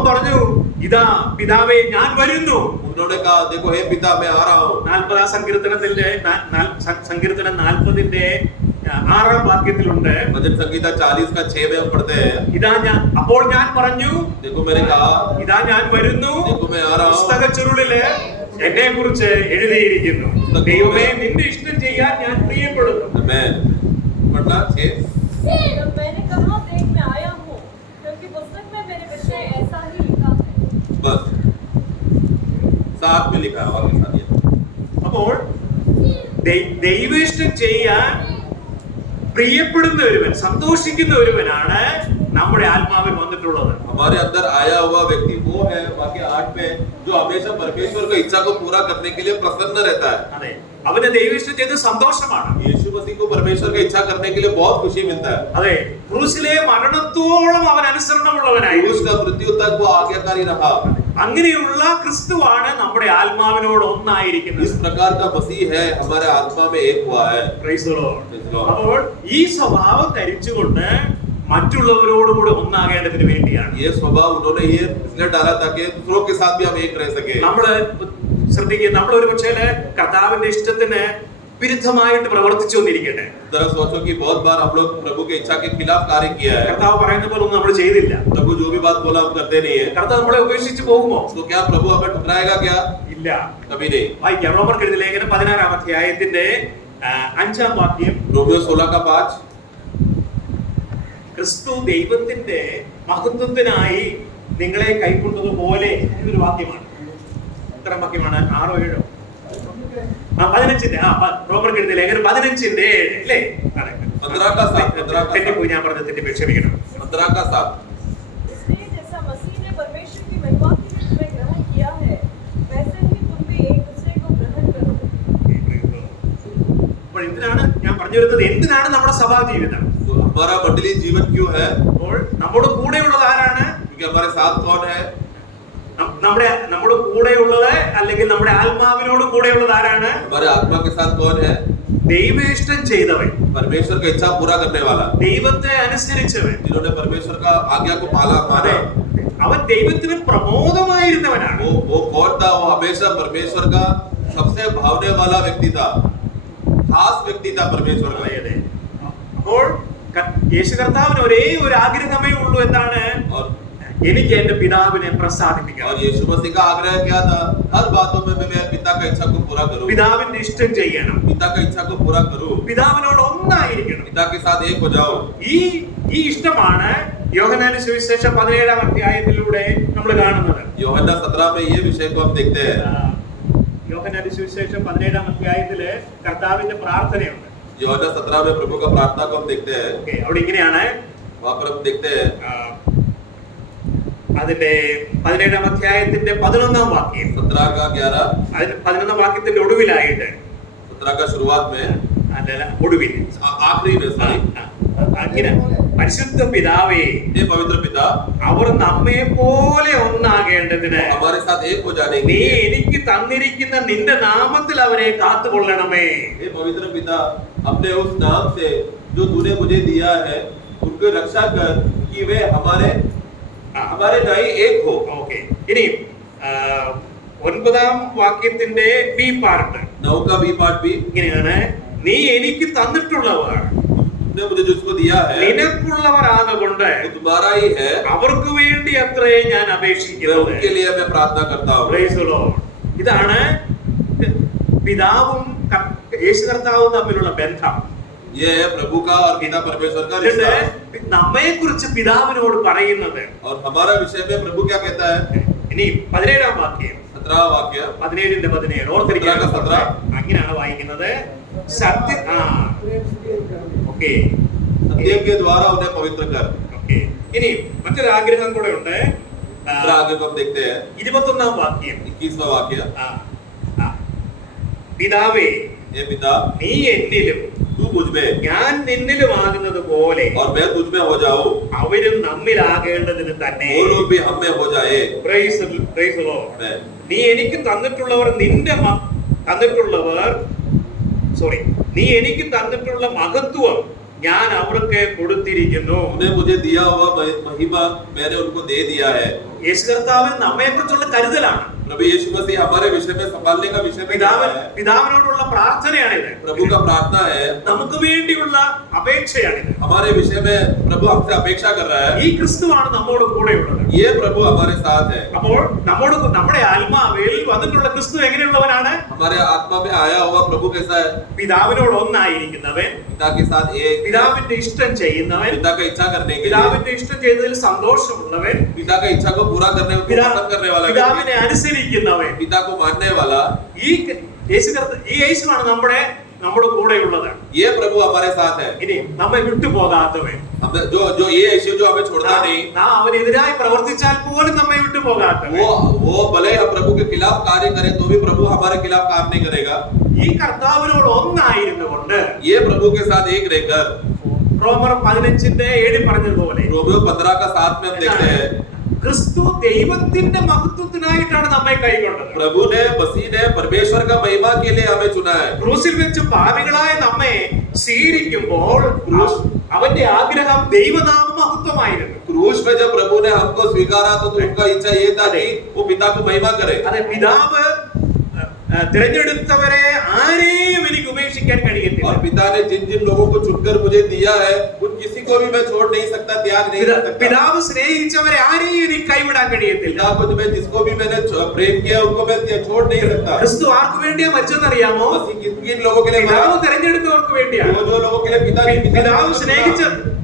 പറഞ്ഞു, ഇതാ പിതാവേ ഞാൻ വരുന്നു. उन्होंने कहा, देखो हे पिता मैं आ रहा हूँ। 40 സങ്കീർത്തനത്തിന്റെ സങ്കീർത്തനം 40ന്റെ 6-ാം വാക്യത്തിലുണ്ട്. भजन संगीता 40 का 6 में हम पढ़ते हैं, അപ്പോൾ ഞാൻ പറഞ്ഞു, देखो मैंने कहा, ഇതാ ഞാൻ വരുന്നു, देखो मैं आ रहा हूँ। പുസ്തക ചുരുളില് എന്നെ കുറിച്ച് എഴുതിയിരിക്കുന്നു, ദൈവമേ നിന്റെ ഇഷ്ടം ചെയ്യാൻ ഞാൻ പ്രിയപ്പെടുന്നു. मैं पढ़ना 6। जब मैंने कहा देख मैं आया हूँ, क्योंकि पुस्तक में मेरे विषय ऐसा ही लिखा है. बस 7 में लिखा है आगे साथ ये। അപ്പോൾ ദൈവേഷ്ടം ചെയ്യാൻ പ്രിയപ്പെടുന്ന ഒരുവൻ, സന്തോഷിക്കുന്ന ഒരുവനാണ് നമ്മുടെ ആത്മാവിൽ വന്നിട്ടുള്ളത്. हमारे अंदर आया हुआ व्यक्ति वो है, वाक्य 8 में, जो हमेशा परमेश्वर की इच्छा को पूरा करने के लिए प्रसन्न रहता है। അതെ, അവന് ദൈവേഷ്ടം ചെയ്ത് സന്തോഷമാണ്. यीशु मसीह को परमेश्वर की इच्छा करने के लिए बहुत खुशी मिलता है। അതെ, ക്രൂശിലെ മരണത്തോളം അവൻ അനുസരണമുള്ളവനായി. क्रूस का मृत्यु तक वो आज्ञाकारी रहा। അങ്ങനെയുള്ള ക്രിസ്തുവാണ് നമ്മുടെ ആത്മാവിനോട് ഒന്നായിരിക്കുന്നത്. इस प्रकार का मसीह है हमारे आत्मा में एक हुआ है. Praise the Lord. അപ്പോൾ ഈ സ്വഭാവം ധരിച്ചുകൊണ്ട് മറ്റുള്ളവരോടും കൂടെ ഒന്നാകേണ്ടതിന് വേണ്ടിയാണ്. ये स्वभाव उन्होंने ये इसलिए डाला ताकि दूसरों के साथ भी हम एक रह सके. നമ്മള് ശ്രദ്ധിക്കുക, നമ്മൾ ഒരു പക്ഷേ കർത്താവിന്റെ ഇഷ്ടത്തിന് വിരുദ്ധമായിട്ട് പ്രവർത്തിച്ചു കൊണ്ടിരിക്കട്ടെ. जरा सोचो कि बहुत बार हम लोग प्रभु की इच्छा के खिलाफ कार्य किया है. കർത്താവ് പറയുന്ന പോലെ ഒന്നും നമ്മൾ ചെയ്തില്ല. प्रभु जो भी बात बोला हम करते नहीं है. കർത്താവ് നമ്മളെ ഉപേക്ഷിച്ച് പോകുമോ? तो क्या प्रभु हमें ठुकराएगा क्या? ഇല്ല. कभी नहीं. വായിക്കാം, റോമർക്ക് എഴുതിയ ലേഖനം 16-ാം അധ്യായത്തിന്റെ 5-ാം വാക്യം. रोमियो 16:5. ക്രിസ്തു ദൈവത്തിന്റെ മഹത്വത്തിനായി നിങ്ങളെ കൈക്കൊണ്ടതുപോലെ എന്നൊരു വാക്യമാണ്. എത്ര വാക്യമാണ്? 6 7 15ന്റെ റോമർക്ക് എഴുതിയ ലേഖനം 15ന്റെ 7 അല്ലേ? 15 का 7. തെറ്റിപ്പോയി, ഞാൻ പറഞ്ഞതിന്റെ ക്ഷമിക്കണം. 15 का 7. इसलिए जैसा मसीह ने परमेश्वर की महिमा के लिए तुम्हें ग्रहण किया है, वैसे ही तुम भी एक दूसरे को ग्रहण करो. അപ്പോൾ എന്തിനാണ് ഞാൻ പറഞ്ഞു വരുന്നത്? എന്തിനാണ് നമ്മുടെ സഭാ ജീവിതം? तो हमारा मंडली जीवन क्यों है? അപ്പോൾ നമ്മുടെ കൂടെയുള്ളത് ആരാണ്? क्योंकि हमारे साथ कौन है? നമ്മുടെ കൂടെയുള്ളത് അല്ലെങ്കിൽ നമ്മുടെ ആത്മാവിനോട് കൂടെയുള്ളത് ആരാണ്? हमारे आत्मा के साथ कौन है? ദൈവേഷ്ടം ചെയ്തവൻ, परमेश्वर की इच्छा पूरा करने वाला, ദൈവത്തെ അനുസരിച്ചവൻ, जिन्होंने परमेश्वर का आज्ञा को पाला माना. അവൻ ദൈവത്തിന് പ്രമോദമായിരുന്നവനാണ്. वो कौन था? वो हमेशा परमेश्वर का सबसे भावने वाला व्यक्ति था, खास व्यक्ति था परमेश्वर का. അപ്പോൾ യേശു കർത്താവിന് ഒരേ ഒരു ആഗ്രഹമേ ഉള്ളൂ, എന്താണ്? और എനിക്ക് എന്റെ പിതാവിനെ പ്രസാദിപ്പിക്കണം. और यीशु मसीह का आग्रह क्या था? हर बातों में मैं पिता का इच्छा को पूरा करूं, പിതാവിന്റെ ഇഷ്ടം ചെയ്യണം, पिता का इच्छा को पूरा करूं, പിതാവിനോട് ഒന്നായിരിക്കണം. पिता के साथ एक हो जाओ. ഈ ഇഷ്ടമാണ് യോഹന്നാന്റെ സുവിശേഷം 17-ാം അധ്യായത്തിലൂടെ നമ്മൾ കാണുന്നത്. യോഹന്നാൻ 17 में ये विषय को हम देखते हैं. യോഹന്നാന്റെ സുവിശേഷം 17-ാം അധ്യായത്തില് കർത്താവിന്റെ പ്രാർത്ഥനയുണ്ട്. യോഹന്നാൻ 17 में प्रभु का प्रार्थना को हम देखते हैं. അവിടെ ഇങ്ങനെയാണ്, वहां पर हम देखते हैं അതിന്റെ 17-ാം അധ്യായത്തിന്റെ 11-ാം വാക്യം. 17 का 11. അതിന് 11-ാം വാക്യത്തിന്റെ ഒടുവിലായിട്ട്, 17 का शुरुआत में, അല്ല ഒടുവിൽ, आखिरी में सॉरी, അങ്ങനെ പരിശുദ്ധ പിതാവേ, हे पवित्र पिता, അവർ നമ്മെ പോലെ ഒന്നാകേണ്ടതിന് हमारे साथ एक हो जाने के നീ लिए, എനിക്ക് തന്നിരിക്കുന്ന നിന്റെ നാമത്തിൽ അവരെ കാത്തുകൊള്ളണമേ. हे पवित्र पिता, अपने उस नाम से जो तूने मुझे दिया है उनकी रक्षा कर कि वे हमारे नाई एक हो. ഓക്കേ, ഇനി 9-ാം വാക്യത്തിന്റെ ബി പാർട്ട് 9 का बी पार्ट भी, ഇങ്ങനെയാണ്, നീ എനിക്ക് തന്നിട്ടുള്ളവർ तूने मुझे जिसको दिया है നിനക്കുള്ളവർ ആകൊണ്ട് वो तुम्हारा ही है, അവർക്ക് വേണ്ടി അത്രേ ഞാൻ അപേക്ഷിക്കുന്നത്. उनके लिए मैं प्रार्थना करता हूँ. Praise the Lord. ഇതാണ് പിതാവും യേശു കർത്താവും തമ്മിലുള്ള ബന്ധം. ये है प्रभु का और पिता परमेश्वर का रिश्ता. നമ്മെ കുറിച്ച് പിതാവിനോട് പറയുന്നത്. और हमारा विषय में प्रभु क्या कहता है? ഇനി 17-ാം വാക്യം, 17 वाक्य, 17-ന്റെ 17 ഓർത്തിരിക്കുക. 17 അങ്ങനെയാണ് വായിക്കുന്നത്. സത്യ ഓക്കേ, सत्य के द्वारा उन्हें पवित्र कर. ഓക്കേ. ഇനി മറ്റൊരു ആഗ്രഹം കൂടെ ഉണ്ട്. दूसरा आगे को हम देखते हैं 21-ാം വാക്യം. 21वां वाक्य. പിതാവേ, हे पिता, നീ എന്നിലും तू मुझ में ഞാൻ നിന്നിലുമാകുന്നത് പോലെ और मैं तुझ में हो जाऊं, അവരും നമ്മിലാകേണ്ടതിന് തന്നെ. वो लोग भी हम में हो जाए. Praise the Lord. मैं നീ എനിക്ക് തന്നിട്ടുള്ളവർ നീ എനിക്ക് തന്നിട്ടുള്ള മഹത്വം ഞാൻ അവർക്ക് കൊടുത്തിരിക്കുന്നു. तूने मुझे दिया हुआ महिमा मैंने उनको दे दिया है. യേശു കർത്താവിന് നമ്മെ കുറിച്ചുള്ള കരുതലാണ്. प्रभु यीशु मसीह हमारे विषय में संभालने का विषय में പിതാവിനോടുള്ള പ്രാർത്ഥനയാണിത്. प्रभु का प्रार्थना है, നമുക്ക് വേണ്ടിയുള്ള അപേക്ഷയാണിത്. हमारे विषय में प्रभु हमसे अपेक्षा कर रहा है. ഈ ക്രിസ്തുവാണ് നമ്മോട് കൂടെയുള്ളത്. ये प्रभु हमारे साथ है. അപ്പോൾ നമ്മുടെ ആത്മാവിൽ വന്നിട്ടുള്ള ക്രിസ്തു എങ്ങനെയുള്ളവനാണ്? हमारे आत्मा में आया हुआ प्रभु कैसा है? പിതാവിനോട് ഒന്നായിരിക്കുന്നവൻ, पिता के साथ एक, പിതാവിന്റെ ഇഷ്ടം ചെയ്യുന്നവൻ, पिता का इच्छा करने के लिए, പിതാവിന്റെ ഇഷ്ടം ചെയ്തതിൽ സന്തോഷമുള്ളവൻ, पिता का इच्छा को पूरा करने को पसंद करने वाला, പിതാവിനെ അനുസരിക്കുന്നവൻ. पिता को मानने वाला. ഈ യേശുവാണ് നമ്മുടെ കൂടെയുള്ളത്. ये प्रभु हमारे साथ है. ഇനി നമ്മെ വിട്ടുപോകാത്തവൻ, जो ये यीशु जो हमें छोड़ता नहीं, നാം അവനെതിരായി പ്രവർത്തിച്ചാൽ പോലും നമ്മെ വിട്ടുപോകാത്തവൻ. वो भले हम प्रभु के खिलाफ कार्य करें तो भी प्रभु हमारे खिलाफ काम नहीं करेगा. ഈ കർത്താവിനോട് ഒന്നായിരുന്നുകൊണ്ട് ये प्रभु के साथ एक रहकर, റോമർ 15-ന്റെ 7 പറഞ്ഞതുപോലെ, रोमियो 15 का 7 में हम देखते हैं, ക്രിസ്തു ദൈവത്തിന്റെ മഹത്വത്തിനായിട്ടാണ് നമ്മെ കൈക്കൊണ്ടത്. प्रभु ने मसीह ने परमेश्वर का महिमा के लिए हमें चुना है. ക്രൂസിൽ വെച്ച് പാപികളായ നമ്മെ സ്വീകരിക്കുമ്പോൾ അവന്റെ ആഗ്രഹം ദൈവനാമ മഹത്വമായിരുന്നു. क्रूस में जब प्रभु ने हमको स्वीकारा तो उनका इच्छा ये था कि वो पिता को महिमा करे. അതെ, പിതാവ് തിരഞ്ഞെടുത്തവരെ ആരെയും എനിക്ക് ഉപേക്ഷിക്കാൻ കഴിയത്തില്ല. और पिता ने जिन जिन लोगों को चुनकर मुझे दिया है उन किसी को भी मैं छोड़ नहीं सकता, त्याग नहीं कर सकता. പിതാവ് സ്നേഹിച്ചവരെ ആരെയും എനിക്ക് കൈവിടാൻ കഴിയത്തില്ല. पिता को मैं जिसको भी मैंने प्रेम किया उनको मैं छोड़ नहीं सकता. ക്രിസ്തു ആർക്ക് വേണ്ടിയാ മരിച്ചെന്നറിയാമോ? मसीह किन लोगों के लिए मरा? പിതാവ് തിരഞ്ഞെടുത്തവർക്ക് വേണ്ടിയാണ്. जो लोगों के लिए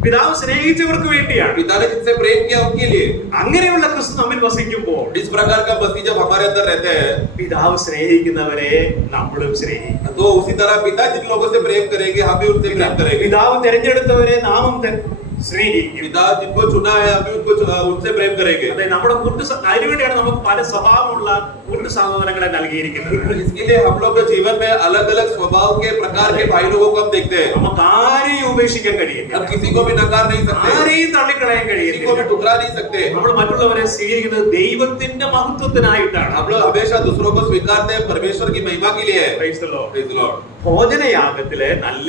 പിതാവ് സ്നേഹിച്ചവർക്ക് വേണ്ടിയാണ്. पिता ने जिनसे प्रेम किया उनके लिए. അങ്ങനെയുള്ള ക്രിസ്തു നമ്മിൽ വസിക്കുമ്പോൾ इस प्रकार का मसीह जब हमारे अंदर रहते हैं പിതാവ് സ്നേഹിക്കുന്നവരെ നമ്മളും സ്നേഹിക്കും. तो उसी तरह पिता जिन लोगों से प्रेम करेंगे हम भी उनसे प्रेम करेंगे. പിതാവ് തിരഞ്ഞെടുത്തവരെ നാമും സ്നേഹിക്കും. पिता जिनको चुना है हम भी उनसे प्रेम करेंगे. അതെ, നമ്മുടെ അതിനുവേണ്ടിയാണ് നമുക്ക് പല സ്വഭാവമുള്ള കൂട്ടു സഹോദരങ്ങളെ നൽകിയിരിക്കുന്നത്. इसके लिए हम लोग के जीवन में अलग अलग स्वभाव के प्रकार के भाई लोगों को हम देखते हैं. നമുക്ക് ആരെയും ഉപേക്ഷിക്കാൻ കഴിയില്ല. हम किसी को भी नकार नहीं सकते, ആരെയും തള്ളിക്കളയാൻ किसी को കഴിയില്ല. भी ठुकरा नहीं सकते. നമ്മൾ മറ്റുള്ളവരെ സ്വീകരിക്കുന്നത് ദൈവത്തിന്റെ മഹത്വത്തിനായിട്ടാണ്. हम लोग हमेशा दूसरों को स्वीकारते हैं परमेश्वर की महिमा के लिए. Praise the Lord. Praise the Lord. ഭോജനയാഗത്തിലെ നല്ല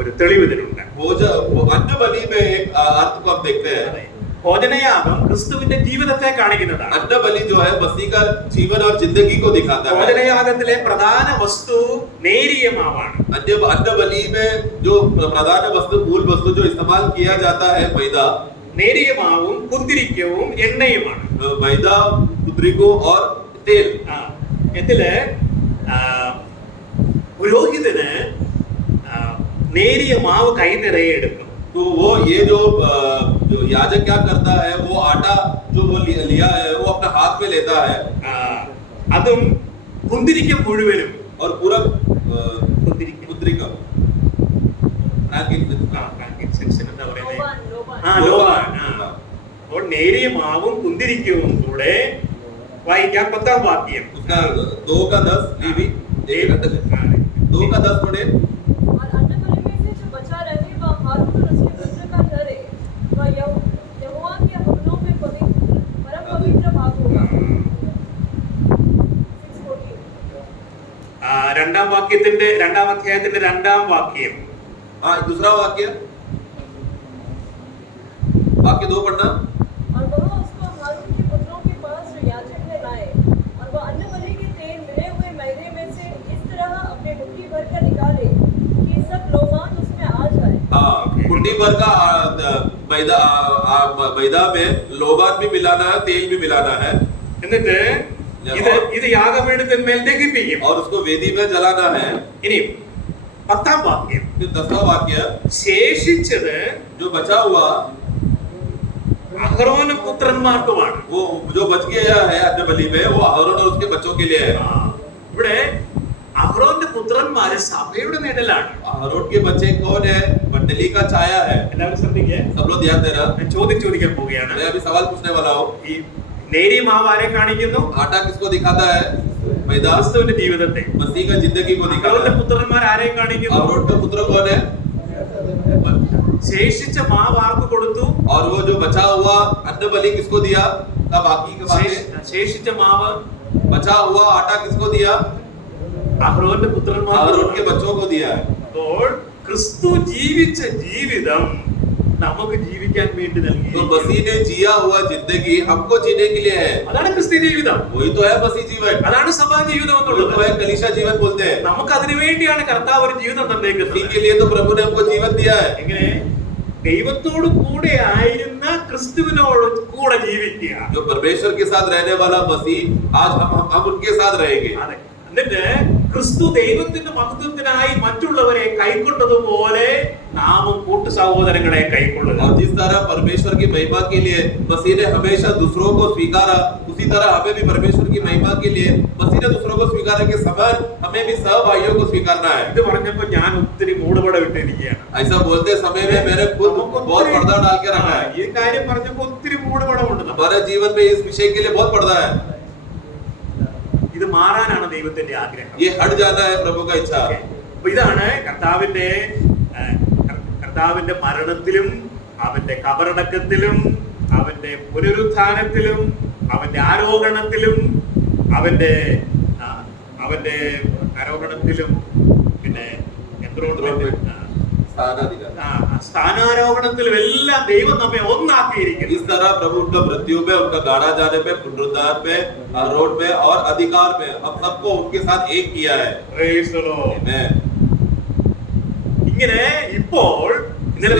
ഒരു തെളിവ് ഇതിനുണ്ട്. अन्न बलि में एक अर्थ को हम देखते हैं. ഭോജനയാഗം ക്രിസ്തുവിന്റെ ജീവിതത്തെ കാണിക്കുന്നതാണ്. अन्न बलि जो है मसीह का जीवन और जिंदगी को दिखाता है. ഭോജനയാഗത്തിലെ പ്രധാന വസ്തു നേരിയ മാവാണ്. अन्न बलि में जो प्रधान वस्तु मूल वस्तु जो इस्तेमाल किया जाता है मैदा, നേരിയ മാവും കുന്തിരിക്കവും എണ്ണയുമാണ്. मैदा, कुदरिको और तेल. ഇതില് പുരോഹിതന് നേരിയ മാവ് കൈ നിറയെ എടുക്കും. तो वो ये जो याजक क्या करता है, वो आटा जो वो लिया है वो अपने हाथ में लेता है. അതും കുന്തിരിക്ക മുഴുവനും और पूरा കുന്തിരിക്ക कुदरिका എന്താ പറയുന്നത്? लोबान ലോബാൻ. അപ്പോൾ നേരിയ മാവും കുന്തിരിക്കവും കൂടെ വായിക്കാം 10-ാം വാക്യം. उसका 2:10 लीवी 2:10 पढ़े. और अन्न बलि में से जो बचा रहे वह हारून और उसके पुत्र का ठहरे, वह यहोवा के हवनों में परम पवित्र भाग होगा. 6:14. രണ്ടാം വാക്യത്തിന്റെ 2-ാം അധ്യായത്തിന്റെ 2-ാം വാക്യം. हाँ, दूसरा वाक्य 2 पढ़ना. और वह उसको हारून के पुत्रों के पास जो याजक है लाए, और वह अन्न बलि के तेल मिले हुए मैदे में से इस तरह अपने मुट्ठी भर कर निकाले कि सब लोबान उसमें आ जाए. हाँ, मुट्ठी भर का मैदा में लोबान भी मिलाना है, तेल भी मिलाना है. എന്നിട്ട് ഇത് യാഗപീഠത്തിന്മേൽ ദഹിപ്പിക്കും. और उसको वेदी में जलाना है. ഇനി 10-ാം വാക്യം. 10वां वाक्य ശേഷിച്ചത് जो बचा हुआ അഹരോനും പുത്രന്മാർക്കുമാണ്. वो जो बच गया है अन्न बलि में वो अहरोन और उसके बच्चों के लिए है. ഇവിടെ അഹരോന്റെ പുത്രന്മാര് സഭയുടെ നിഴലാണ്. अहरोन के बच्चे कौन है? मंडली का छाया है. എല്ലാവരും ശ്രദ്ധിക്കുക. सब लोग ध्यान देना. ഞാൻ ചോദ്യം ചോദിക്കാൻ പോവുകയാണ്. मैं अभी सवाल पूछने वाला हूँ. ഈ നേരിയ മാവ് ആരെ കാണിക്കുന്നു? आटा किसको दिखाता है? मैदा. ക്രിസ്തുവിന്റെ ജീവിതത്തെ. मसीह का जिंदगी को दिखाता അഹരോന്റെ है. പുത്രന്മാർ ആരെ കാണിക്കുന്നു? अहरोन का पुत्र कौन है? ശേഷിച്ച മാവ് ആർക്ക് കൊടുത്തു? और वो जो बचा हुआ अन्न बलि किसको दिया? का बाकी के बातें. ശേഷിച്ച മാവ് बचा हुआ आटा किसको दिया? അഹരോന്റെ പുത്രന്മാർ. अहरोन के बच्चों को दिया है. അപ്പോൾ ക്രിസ്തു ജീവിച്ച ജീവിതം നമുക്ക് ജീവിക്കാൻ വേണ്ടി നൽകി. तो मसीह ने जिया हुआ जिंदगी हमको जीने के लिए है. അതാണ് ക്രിസ്ത്യ ജീവിതം. वही तो है मसीह जीवन. അതാണ് സഭാ ജീവിതം वो എന്നുള്ളത്. तो है कलीसिया जीवन बोलते हैं. നമുക്ക് അതിനു വേണ്ടിയാണ് കർത്താവ് ഒരു ജീവിതം തന്നേക്കുന്നത്. इसी के लिए तो प्रभु ने हमको जीवन दिया है. എങ്ങനെ? ദൈവത്തോട് കൂടെ ആയിരുന്ന ക്രിസ്തുവിനോട് കൂടെ ജീവിക്കുക. जो परमेश्वर के साथ रहने वाला मसीह आज हम उनके साथ रहेंगे. അതെ. എന്നിട്ട് ക്രിസ്തു ദൈവത്തിന്റെ മഹത്വത്തിനായി മറ്റുള്ളവരെ കൈക്കൊണ്ടതുപോലെ നാമും കൂട്ടു സഹോദരങ്ങളെ കൈക്കൊള്ളുക. और जिस तरह परमेश्वर की महिमा के लिए मसीह ने हमेशा दूसरों को स्वीकारा, उसी तरह हमें भी परमेश्वर की महिमा के लिए मसीह ने दूसरों को स्वीकारा के समान हमें भी सब भाइयों को स्वीकारना है. ഇത് പറഞ്ഞപ്പോൾ ഞാൻ ഒത്തിരി മൂടുപട വിട്ടിരിക്കുകയാണ്. ऐसा बोलते समय में मैंने खुद बहुत पर्दा डाल के रखा है. ഈ കാര്യം പറഞ്ഞപ്പോൾ ഒത്തിരി മൂടുപടമുണ്ട്. हमारे जीवन में इस विषय के लिए बहुत पर्दा है. ഇത് മാറാനാണ് ദൈവത്തിന്റെ ആഗ്രഹം. ये हट जाना है प्रभु का इच्छा. അപ്പൊ ഇതാണ് കർത്താവിന്റെ മരണത്തിലും അവന്റെ കബറടക്കത്തിലും അവന്റെ പുനരുത്ഥാനത്തിലും അവന്റെ ആരോഹണത്തിലും അവന്റെ ആരോഹണത്തിലും പിന്നെ സ്ഥാനാരോഹണത്തിലും എല്ലാം ദൈവം നമ്മെ ഒന്നാക്കിയിരിക്കുന്നു. इस तरह प्रभु उनका मृत्यु में, उनका गाड़ा जाने में, पुनरुद्धार में, आरोहण में और अधिकार में हम सबको उनके साथ एक किया है. Praise the Lord. Amen. ഇങ്ങനെ ഇപ്പോൾ ഇന്നലെ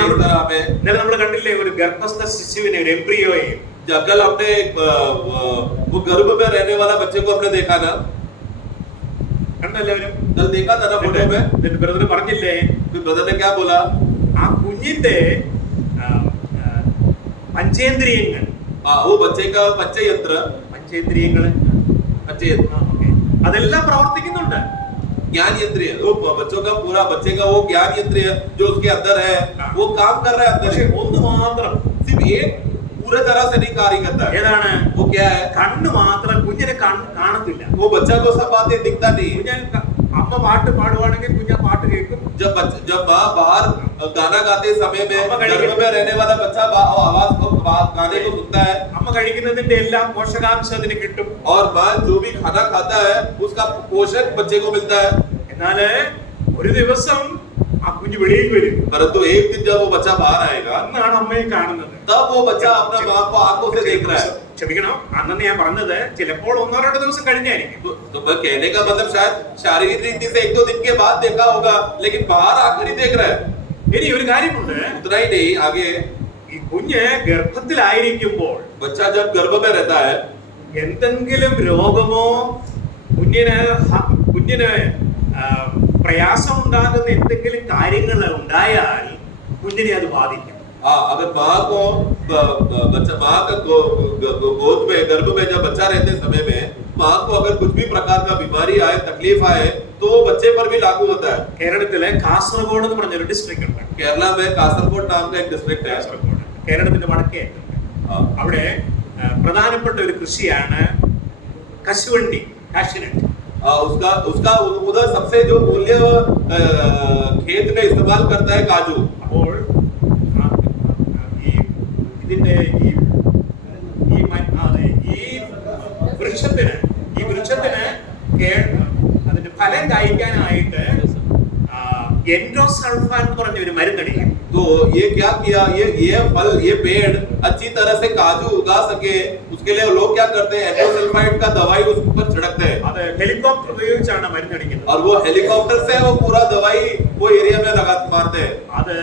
നമ്മൾ കണ്ടില്ലേ ഒരു ഗർഭസ്ഥ ശിശുവിനെ, ഒരു എംബ്രിയോയെ. कल हमने वो गर्भ में रहने वाला बच्चे को हमने देखा ना, കണ്ടെല്ലാവരും कल देखा था ना फोटो में. ബ്രദർ പറഞ്ഞില്ലേ, ब्रदर ने क्या बोला? ആ കുഞ്ഞിന്റെ പഞ്ചേന്ദ്രിയങ്ങൾ, वो बच्चे का പഞ്ചേന്ദ്രിയങ്ങൾ അതെല്ലാം പ്രവർത്തിക്കുന്നുണ്ട്. ज्ञान यंत्र, वो बच्चों का पूरा बच्चे का वो ज्ञान यंत्र जो उसके अंदर है वो काम कर रहा है अंदर. പക്ഷെ ഒന്ന് മാത്രം, सिर्फ एक पूरे तरह से नहीं कार्य करता है. ഏതാണ്? वो क्या है? കണ്ണ് മാത്രം. കുഞ്ഞിനെ കാണത്തില്ല. वो बच्चा को सब बातें दिखता नहीं. അമ്മ പാട്ട് പാടുവാണെങ്കിൽ കുഞ്ഞ പാട്ട് കേൾക്കും. जब माँ बाहर गाना गाते समय में गर्भ में रहने वाला बच्चा आवाज गाने को सुनता है. അമ്മ കഴിക്കുന്നതിന്റെ എല്ലാ പോഷകാംശം അതിന് കിട്ടും. और माँ जो भी खाना खाता है उसका पोषण बच्चे को मिलता है. എന്നാല് ഒരു ദിവസം ആ കുഞ്ഞ് വെളിയിൽ വരും. परंतु एक दिन जब वो बच्चा बाहर आएगा, അന്നാണ് അമ്മയെ കാണുന്നത്. तब वो बच्चा अपना माँ को आंखों से देख रहा है. ക്ഷമിക്കണം, അന്നെന്ന് ഞാൻ പറഞ്ഞത് ചിലപ്പോൾ 1-2 ദിവസം കഴിഞ്ഞായിരിക്കും. तो कहने का मतलब शायद शारीरिक रीति से 1-2 दिन के बाद देखा होगा, लेकिन बाहर आकर ही देख रहा है. ഇനി ഒരു കാര്യമുണ്ട്. उतना ही नहीं, आगे ഈ കുഞ്ഞ് ഗർഭത്തിലായിരിക്കുമ്പോൾ, बच्चा जब गर्भ में रहता है, എന്തെങ്കിലും രോഗമോ കുഞ്ഞിന് പ്രയാസം ഉണ്ടാകുന്ന എന്തെങ്കിലും കാര്യങ്ങൾ ഉണ്ടായാൽ കുഞ്ഞിനെ അത് ബാധിക്കും. अगर माँ को बच्चा माँ का गोद में गर्भ में जब बच्चा रहते समय में माँ को अगर कुछ भी प्रकार का बीमारी आए, तकलीफ आए, तो वो बच्चे पर भी लागू होता है. കേരളത്തിലെ കാസർഗോഡ് എന്ന് പറഞ്ഞൊരു ഡിസ്ട്രിക്ട് ഉണ്ട്. केरला में कासरगोड नाम का एक डिस्ट्रिक्ट है. കേരളത്തിന്റെ വടക്കേ അവിടെ പ്രധാനപ്പെട്ട ഒരു കൃഷിയാണ് കശുവണ്ടി, കാഷ്യൂനട്ട്. उसका उधर सबसे जो मूल्य खेत में इस्तेमाल करता है काजू. അപ്പോൾ ഇതിന്റെ ഈ വൃക്ഷത്തിന് അതിന്റെ ഫലം കഴിക്കാനായിട്ട് എൻഡോസൾഫാൻ എന്ന് പറഞ്ഞ ഒരു മരുന്നടിക്കും. तो ये क्या किया, ये फल, ये पेड़ अच्छी तरह से काजू उगा सके उसके लिए लोग क्या करते हैं, एंडोसल्फाइड का दवाई उसके ऊपर छिड़कते हैं. അത് ഹെലികോപ്റ്റർ ഉപയോഗിച്ചാണ് മരുന്നടിക്കുന്നത്. और वो हेलीकॉप्टर से वो पूरा दवाई वो एरिया में मारते हैं. അത്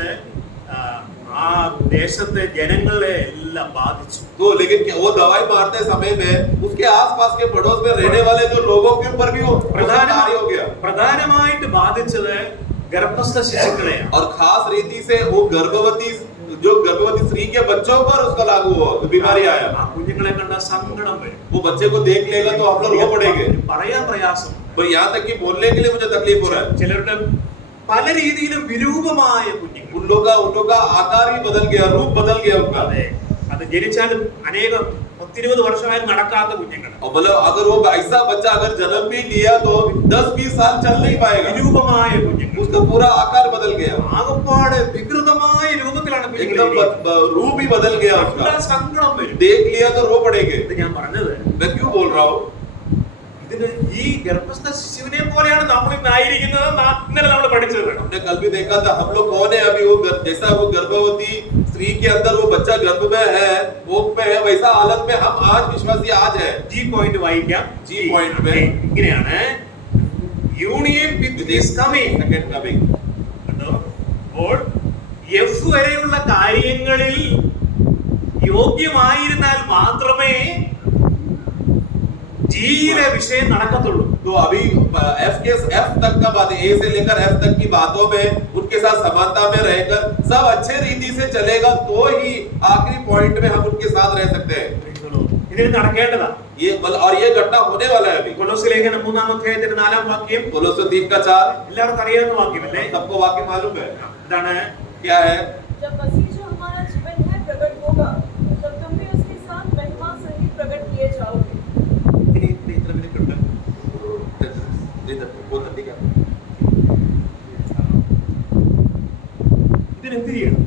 ആ ദേശത്തെ ജനങ്ങളെ എല്ലാം ബാധിച്ചു. तो लेकिन वो दवाई मारते समय में उसके आसपास के पड़ोस में रहने वाले जो लोगों के ऊपर भी वो प्रधानमंत्री हो गया. പ്രധാനമായിട്ട് ബാധിച്ചത് ഗർഭസ്ഥ ശിശുക്കളെയാണ്. और खास रीति से वो गर्भवती स्त्री के बच्चों पर उसका लागू हुआ, बीमारी आया. ആ കുഞ്ഞുങ്ങളെ കണ്ട സങ്കടം വരും. वो बच्चे को देख लेगा तो हम लोग रो पड़ेंगे. പറയാൻ പ്രയാസം. तो यहाँ तक कि बोलने के लिए मुझे तकलीफ हो रहा है. ചിലരുടെ പല രീതിയിലും വിരൂപമായ കുഞ്ഞുങ്ങൾ. उन लोग का आकार ही बदल गया, रूप बदल गया उनका. അത് ജനിച്ചാലും 10-20 വർഷമായി നടക്കാത്ത കുഞ്ഞുങ്ങൾ. मतलब अगर वो ऐसा बच्चा अगर जन्म भी लिया तो 10-20 साल चल नहीं पाएगा. വിരൂപമായ കുഞ്ഞുങ്ങൾ. उसका पूरा आकार बदल गया. ആകപ്പാട് വികൃതമായ രൂപത്തിലാണ് കുഞ്ഞുങ്ങൾ. एकदम रूप ही बदल गया उसका. സങ്കടം വരും. देख लिया तो रो पड़ेंगे. ഇത് ഞാൻ പറഞ്ഞത് मैं क्यों बोल रहा हूँ? ഇതിന് ഈ ഗർഭസ്ഥ ശിശുവിനെ പോലെയാണ് നമ്മൾ ഇന്നായിരിക്കുന്നത്. ഇന്നലെ നമ്മൾ പഠിച്ചത്. हमने कल भी देखा था हम लोग कौन है अभी. वो जैसा वो गर्भवती स्त्री के अंदर वो बच्चा गर्भ में है, भोग में है, वैसा हालत में हम आज विश्वासी आज है. ജി പോയിന്റ് വായിക്കാം. जी पॉइंट में ഇങ്ങനെയാണ് union with this coming. Second coming. അപ്പോൾ എഫ് വരെയുള്ള കാര്യങ്ങളിൽ യോഗ്യമായിരുന്നാൽ മാത്രമേ ജിയിലെ വിഷയം നടക്കത്തുള്ളൂ. तो अभी F तक का बात, A से लेकर F तक की बातों में उनके साथ समानता में रहकर सब अच्छे रीति से चलेगा तो ही आखिरी पॉइंट में हम उनके साथ रह सकते हैं. ഇതിന് നടക്കേണ്ടതാ. और ये घटना होने वाला है अभी. കൊലോസ്യ ലേഖനം 3-ാം അധ്യായത്തിന്റെ 4-ാം വാക്യം. कोलोस्य 3:4 എല്ലാവർക്കും അറിയാവുന്ന വാക്യമല്ലേ? सबको वाक्य मालूम है. എന്താണ്? क्या है? जब मसीह जो हमारा जीवन है प्रकट होगा तब तुम भी उसके साथ महिमा सहित प्रकट किए जाओगे. ഇത്ര മിനിറ്റ് ഉണ്ട്. ഇതിനെന്ത് ചെയ്യണം?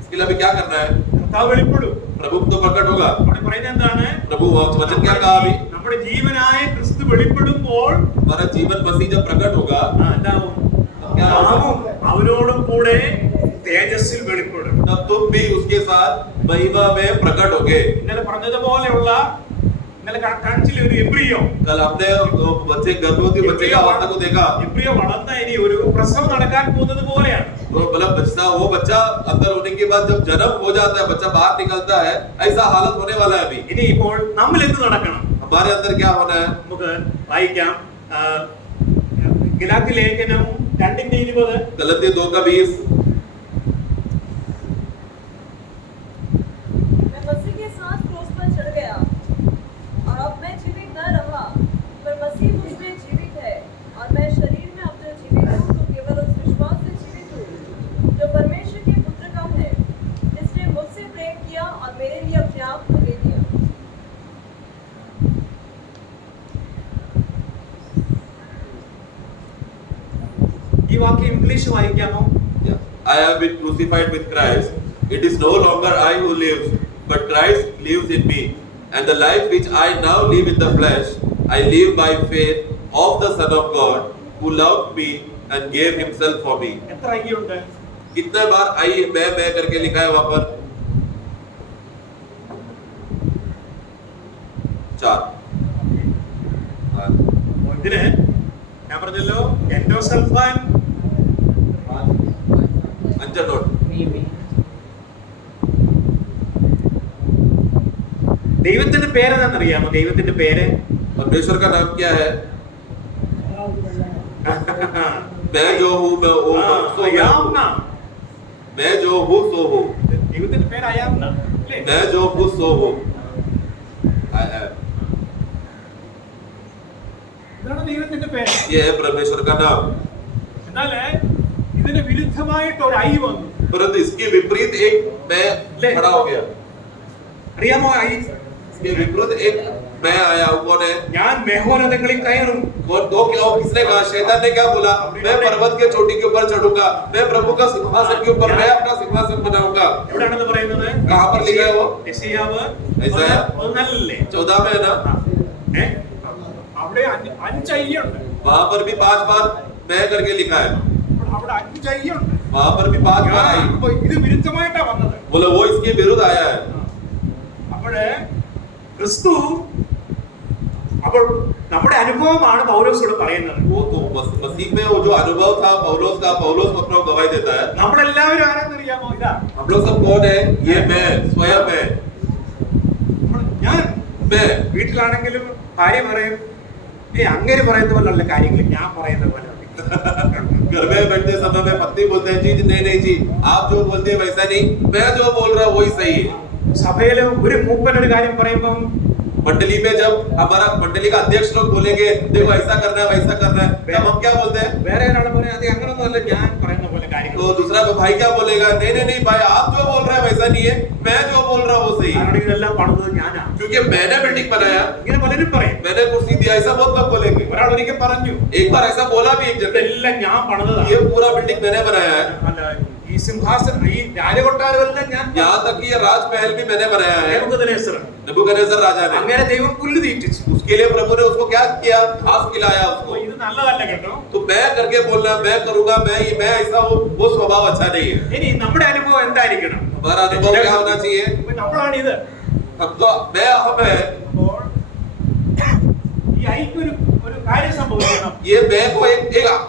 इसके लिए अभी क्या करना है? കർത്താവ് വെളിപ്പെടും. प्रभु तो प्रकट होगा। അവിടെ പറയുന്നത് എന്താണ്? प्रभु वचन क्या कहा अभी? നമ്മുടെ ജീവനായ ക്രിസ്തു വെളിപ്പെടുമ്പോൾ हमारा जीवन मसीह जब प्रकट होगा എന്താവും? क्या होगा? നാമും അവനോടും കൂടെ തേജസ്സിൽ വെളിപ്പെടും. तब तुम भी उसके साथ महिमा में प्रकट होगे। ഇന്നലെ പറഞ്ഞതുപോലെയുള്ള ഇന്നലെ കാണിച്ചില്ല ഒരു എബ്രിയോ. कल हमने बच्चे गर्भवती बच्चे की अवस्था को देखा। എബ്രിയോ വളർന്ന ഇനി ഒരു പ്രസവം നടക്കാൻ പോകുന്നത് പോലെയാണ്. मतलब वो बच्चा अंदर होने के बाद जब जन्म हो जाता है, बच्चा बाहर निकलता है, ऐसा हालत होने वाला है अभी। ഇനി ഇപ്പോൾ നമ്മൾ എന്ത് നടക്കണം? हमारे अंदर क्या होना है? നമുക്ക് വായിക്കാം. ഗലാത്യ ലേഖനം 2:20. गलती 2:20। मैं मसीह के साथ क्रूस पर चढ़ गया और अब मैं जीवित न रहा, पर मसीह मुझ में जीवित है, और मैं शरीर में अब जो जीवित हूँ तो केवल उस विश्वास से जीवित हूँ जो परमेश्वर के पुत्र का है, जिसने मुझसे प्रेम किया और मेरे लिए अपने आप को दे दिया। ഈ വാക്യം English വായിക്കാമോ? I have been crucified with Christ. It is no longer I who lives, but Christ lives in me. And the life which I now live in the flesh, I live by faith of the Son of God, who loved me and gave himself for me. എത്ര ഐക്യമുണ്ട്? कितने बार आई मैं करके लिखा है वहां पर? 4। ഇതിന് ഞാൻ പറഞ്ഞല്ലോ എൻഡോസൾഫാൻ अंजनोट। ദൈവത്തിന്റെ പേരെന്താണെന്നറിയാമോ? ദൈവത്തിന്റെ പേര് परमेश्वर का नाम क्या है? मैं जो हूँ मैं वो सो मैं हूँ। मैं जो हूँ सो हूँ। ദൈവത്തിന്റെ പേര് അയാംന അല്ലേ? मैं जो हूँ सो हूँ। I am। ഇതാണ് ദൈവത്തിന്റെ പേര്. ये है परमेश्वर का नाम। എന്നാല് ഇതിന് വിരുദ്ധമായിട്ട് ഒരു ഐ വന്നു. परंतु इसके विपरीत एक मैं खड़ा हो गया। അറിയാമോ ഐ? इसके विपरीत एक मैं आया हूँ। कौन है? ഞാൻ മെഹോന്നതങ്ങളിൽ കയറും. कौन? दो क्या? किसने कहा? शैतान ने क्या बोला? मैं पर्वत के चोटी के ऊपर चढ़ूंगा, मैं प्रभु का सिंहासन के ऊपर मैं अपना सिंहासन बनाऊंगा। എവിടെയാണെന്ന് പറയുന്നത്? कहाँ पर लिखा है वो? യെശയ്യാവ് യെശയ്യാ 1:4 14 में है ना? അവിടെ 5 ഐയുണ്ട്. वहाँ पर भी 5 बार मैं करके लिखा है। അവിടെ 5 ഐയുണ്ട്. वहाँ पर भी 5 बार आई। അപ്പൊ ഇത് വിരുദ്ധമായിട്ടാ വന്നത്. बोला वो इसके विरुद्ध आया है। അപ്പോഴേ ക്രിസ്തു അപ്പോൾ നമ്മുടെ അനുഭവമാണ് പൗലോസോട് പറയുന്നത്. वो तो मसीह में वो जो अनुभव था पौलुस का, पौलुस अपना गवाही देता है। നമ്മളെല്ലാവരും ആരെന്നറിയാമോ? ഇതാ हम लोग सब कौन है? ये मैं स्वयं है। ഞാൻ मैं വീട്ടിലാണെങ്കിലും ഭാര്യ പറയും, അങ്ങനെ പറയുന്ന പോലുള്ള കാര്യങ്ങൾ ഞാൻ പറയുന്ന പോലെ. घर में बैठते समय में पत्नी बोलते हैं जी नहीं जी आप जो बोलते हैं वैसा नहीं, मैं जो बोल रहा हूँ वही सही है। സഭയില് ഒരു മൂപ്പൻ ഒരു കാര്യം പറയുമ്പോൾ मंडली में जब हमारा मंडली का अध्यक्ष लोग बोलेंगे देखो ऐसा करना है वैसा करना है, तब हम क्या बोलते हैं? വേറെ ഒരാൾ പറയാം അത് അങ്ങനൊന്നുമല്ല ഞാൻ പറയുന്ന പോലെ കാര്യങ്ങൾ. तो दूसरा भाई क्या बोलेगा? नहीं भाई आप जो बोल रहे हैं वैसा नहीं है, मैं जो बोल रहा हूँ वो सही है। കാരണം ഇതെല്ലാം പണിതത് ഞാനാ. क्योंकि मैंने बिल्डिंग बनाया, ഇങ്ങനെ പലരും പറയും. मैंने कुर्सी दिया, ऐसा बहुत लोग बोलेंगे। ഒരാൾ ഒരിക്കൽ പറഞ്ഞു, एक बार ऐसा बोला भी एक जन, ഇതെല്ലാം ഞാൻ പണിതതാണ്. ये पूरा बिल्डिंग मैंने बनाया है। അല്ല, ഈ സിംഹാസനം ഈ രാജകൊട്ടാരമെല്ലാം ഞാൻ यहाँ तक कि ये राजमहल भी मैंने बनाया है। नेबूഖദ്നേസർ नबूकदनेस्सर राजा ने, അങ്ങനെ ദൈവം പുല്ല് തീറ്റിച്ചു. उसके लिए प्रभु ने उसको क्या किया? घास खिलाया അപ്പൊ उसको। ഇത് നല്ലതല്ല കേട്ടോ. तो मैं करके बोलना मैं करूंगा, मैं ऐसा हूँ, वो स्वभाव अच्छा नहीं है। ഇനി നമ്മുടെ അനുഭവം എന്തായിരിക്കണം? हमारा अनुभव क्या होना चाहिए? ഇപ്പൊ നമ്മളാണ് ഇത്. हम तो मैं हम है, അപ്പോൾ ഈ ഐക്യ ഒരു കാര്യം സംഭവിക്കണം. ये मैं को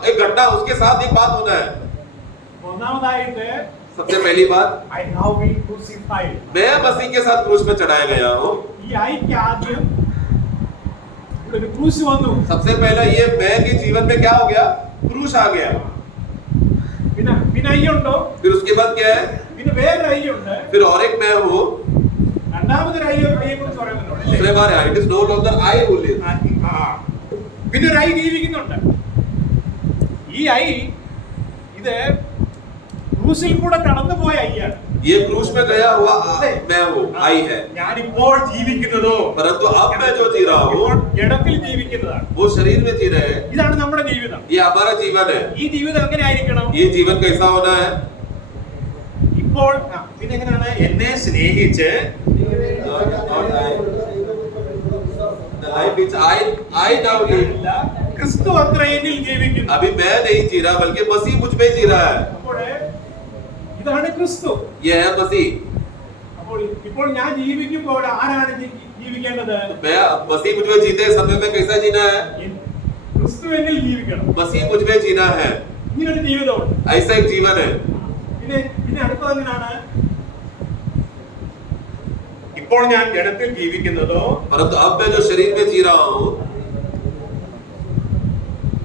एक घटना उसके साथ एक बात होना है। ഒന്നാമതായിട്ട് सबसे पहली बात, I now been crucified. मैं मसीह के साथ क्रूस में चढ़ाया गया हूँ। ഈ ഐക്യ ആദ്യം ഇവിടെ ഒരു ക്രൂശ് വന്നു. सबसे पहला ये मैं के जीवन में क्या हो गया? क्रूस आ गया। പിന്നെ ഐയുണ്ടോ? फिर उसके बाद क्या है? പിന്നെ വേറൊരു ഐയുണ്ട്. फिर और एक मैं हूँ। രണ്ടാമതൊരു ഐയെക്കുറിച്ച് പറയുന്നുണ്ട്. दूसरे बार it is no longer I who live. പിന്നെ ഒരു ഐ ജീവിക്കുന്നുണ്ട്. ഈ ഐ ഇത് ക്രൂസിൽ കൂടെ കടന്നുപോയ ഐയാണ്. ये क्रूस में गया हुआ मैं हूँ, आई है। ഞാനിപ്പോൾ ജീവിക്കുന്നതോ परंतु अब मैं जो जी रहा हूँ ജഡത്തിൽ ജീവിക്കുന്നതാണ്. वो शरीर में जी रहे हैं। ഇതാണ് നമ്മുടെ ജീവിതം. ये हमारा जीवन है। ഈ ജീവിതം എങ്ങനെ ആയിരിക്കണം? ये जीवन कैसा होना है? ഇപ്പോൾ പിന്നെ എങ്ങനെയാണ്? എന്നെ സ്നേഹിച്ച് The life which I now live. ക്രിസ്തു അത്ര എന്നിൽ ജീവിക്കുന്നു. अभी मैं नहीं जी रहा बल्कि मसीह मुझ में जी रहा है. അപ്പോൾ ഇതാണ് ക്രിസ്തു. ये है मसीह. അപ്പോൾ ഇപ്പോൾ ഞാൻ ജീവിക്കുമ്പോൾ ആരാണ് ജീവിക്കേണ്ടത്? मैं मसीह मुझ में जीते समय में कैसा जीना है? ക്രിസ്തു എന്നിൽ ജീവിക്കണം. मसीह मुझ में जीना है. ഇങ്ങനൊരു ജീവിതമുണ്ട്. ऐसा एक जीवन है. പിന്നെ അടുത്തത് എങ്ങനെയാണ്? ഇപ്പോൾ ഞാൻ ജഡത്തിൽ ജീവിക്കുന്നതോ परंतु अब मैं जो शरीर में जी रहा हूँ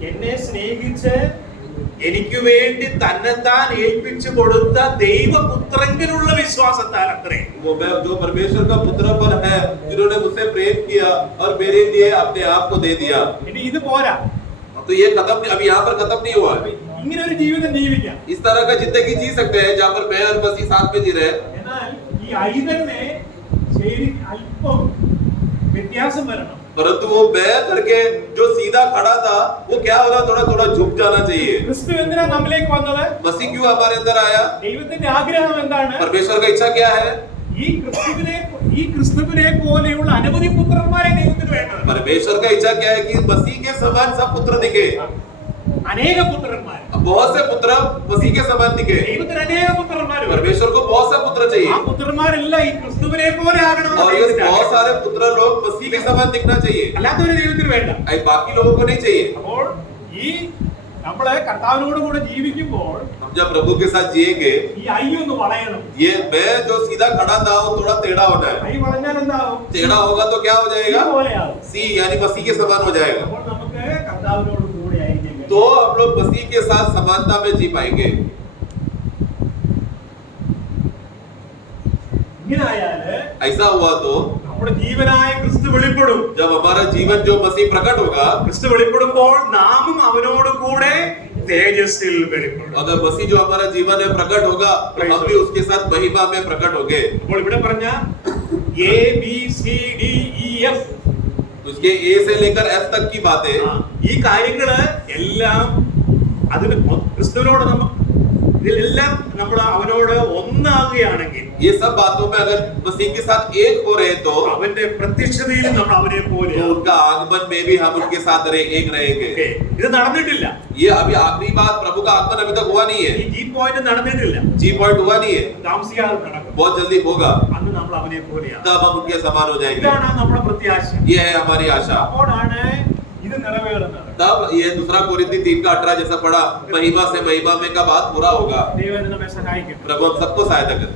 എന്നെ സ്നേഹിച്ച് എനിക്ക് വേണ്ടി തന്നെത്താൻ ഏൽപ്പിച്ചു കൊടുത്ത ദൈവപുത്രങ്കിലുള്ള വിശ്വാസത്താൽ അത്രേ. वो मैं जो परमेश्वर का पुत्र पर है जिन्होंने मुझसे प्रेम किया और मेरे लिए अपने आप को दे दिया. ഇനി ഇത് പോരാ. तो ये खत्म अभी यहाँ पर खत्म नहीं हुआ है. ഇങ്ങനെ ഒരു ജീവിതം ജീവിക്കാം. इस तरह का जिंदगी जी सकते हैं जहाँ पर मैं और मसीह साथ में जी रहे. എന്നാൽ ഈ ഐതന്നെ ശരി അല്പം വ്യത്യാസം വരണം. परंतु वो मैं करके जो सीधा खड़ा था वो क्या होगा? थोड़ा थोड़ा झुक जाना चाहिए. ക്രിസ്തു എന്തിനാ നമ്മിലേക്ക് വന്നത്? मसीह क्यों हमारे अंदर आया? ദൈവത്തിന്റെ ആഗ്രഹം എന്താണ്? परमेश्वर का इच्छा क्या है? ഈ ക്രിസ്തുവിനെ പോലെയുള്ള അനവധി പുത്രന്മാരെ ദൈവത്തിന് വേണ്ടത്. परमेश्वर का इच्छा क्या है कि मसीह के समान सब पुत्र दिखे. അനേക പുത്രന്മാർ. बहुत से पुत्र मसीह के समान दिखे. ദൈവത്തിന് അനേക പുത്രന്മാർ. परमेश्वर को बहुत से पुत्र ആ चाहिए പുത്രന്മാരെല്ലാം ഈ ക്രിസ്തുവിനെ പോലെ ആകണം. और ये बहुत सारे पुत्र लोग मसीह के समान दिखना चाहिए. അല്ലാത്തൊരു ദൈവത്തിന് വേണ്ട. बाकी लोगों को नहीं चाहिए. അപ്പോൾ ഈ നമ്മള് കർത്താവിനോട് കൂടെ ജീവിക്കുമ്പോൾ हम जब प्रभु के साथ जिएंगे ഈ ഐ ഒന്ന് വളയണം. ये मैं जो सीधा खड़ा था वो थोड़ा टेढ़ा होना है. ഐ വളഞ്ഞാൽ എന്താവും? टेढ़ा होगा तो क्या हो जाएगा? പോലെയാവും. सी यानी मसीह के समान हो जाएगा. അപ്പോൾ നമുക്ക് കർത്താവിനോട് കൂടെ ആയിരിക്കും. तो हम लोग मसीह के साथ समानता में जी पाएंगे. ഇങ്ങനായാല് ऐसा हुआ तो നമ്മുടെ ജീവനായ ക്രിസ്തു വെളിപ്പെടും. जब हमारा जीवन जो मसीह प्रकट होगा, ക്രിസ്തു വെളിപ്പെടുമ്പോൾ നാമും അവനോട് കൂടെ തേജസ്സിൽ വെളിപ്പെടും. अगर मसीह जो हमारा जीवन है प्रकट होगा तो हम भी उसके साथ महिमा में प्रकट होंगे. അപ്പോൾ ഇവിടെ പറഞ്ഞ A B C D E F उसके ए से लेकर एफ तक की बातें, ഈ കാര്യങ്ങള് എല്ലാം അതിന് ക്രിസ്തുവിനോട് ഇതിലെല്ലാം നമ്മൾ അവനോട് ഒന്നാകുകയാണെങ്കിൽ ये सब बातों में अगर मसीह के साथ एक हो रहे तो അവന്റെ പ്രത്യക്ഷതയിലും നമ്മൾ അവനെ പോലെ उनका आगमन में भी हम उनके साथ एक रहेंगे. ഇത് നടന്നിട്ടില്ല. ये अभी आखिरी बात, प्रभु का आगमन अभी तक हुआ नहीं है. ഈ ജി പോയിന്റ് നടന്നിട്ടില്ല. जी पॉइंट हुआ नहीं है. താമസിക്കാതെ നടക്കും. बहुत जल्दी होगा. അന്ന് നമ്മൾ അവനെ പോലെയാണ്. तब हम उनके समान हो जाएंगे. ഇതാണ് നമ്മുടെ പ്രത്യാശ. ये है हमारी आशा. അപ്പോഴാണ് ഇത് നിറവേറുന്നത്. तब ये दूसरा कोरिन्थी 3:18 जैसा पढ़ा, महिमा से महिमा में का बात पूरा होगा. ദൈവം നമ്മെ സഹായിക്കട്ടെ. प्रभु हम सबको सहायता करे.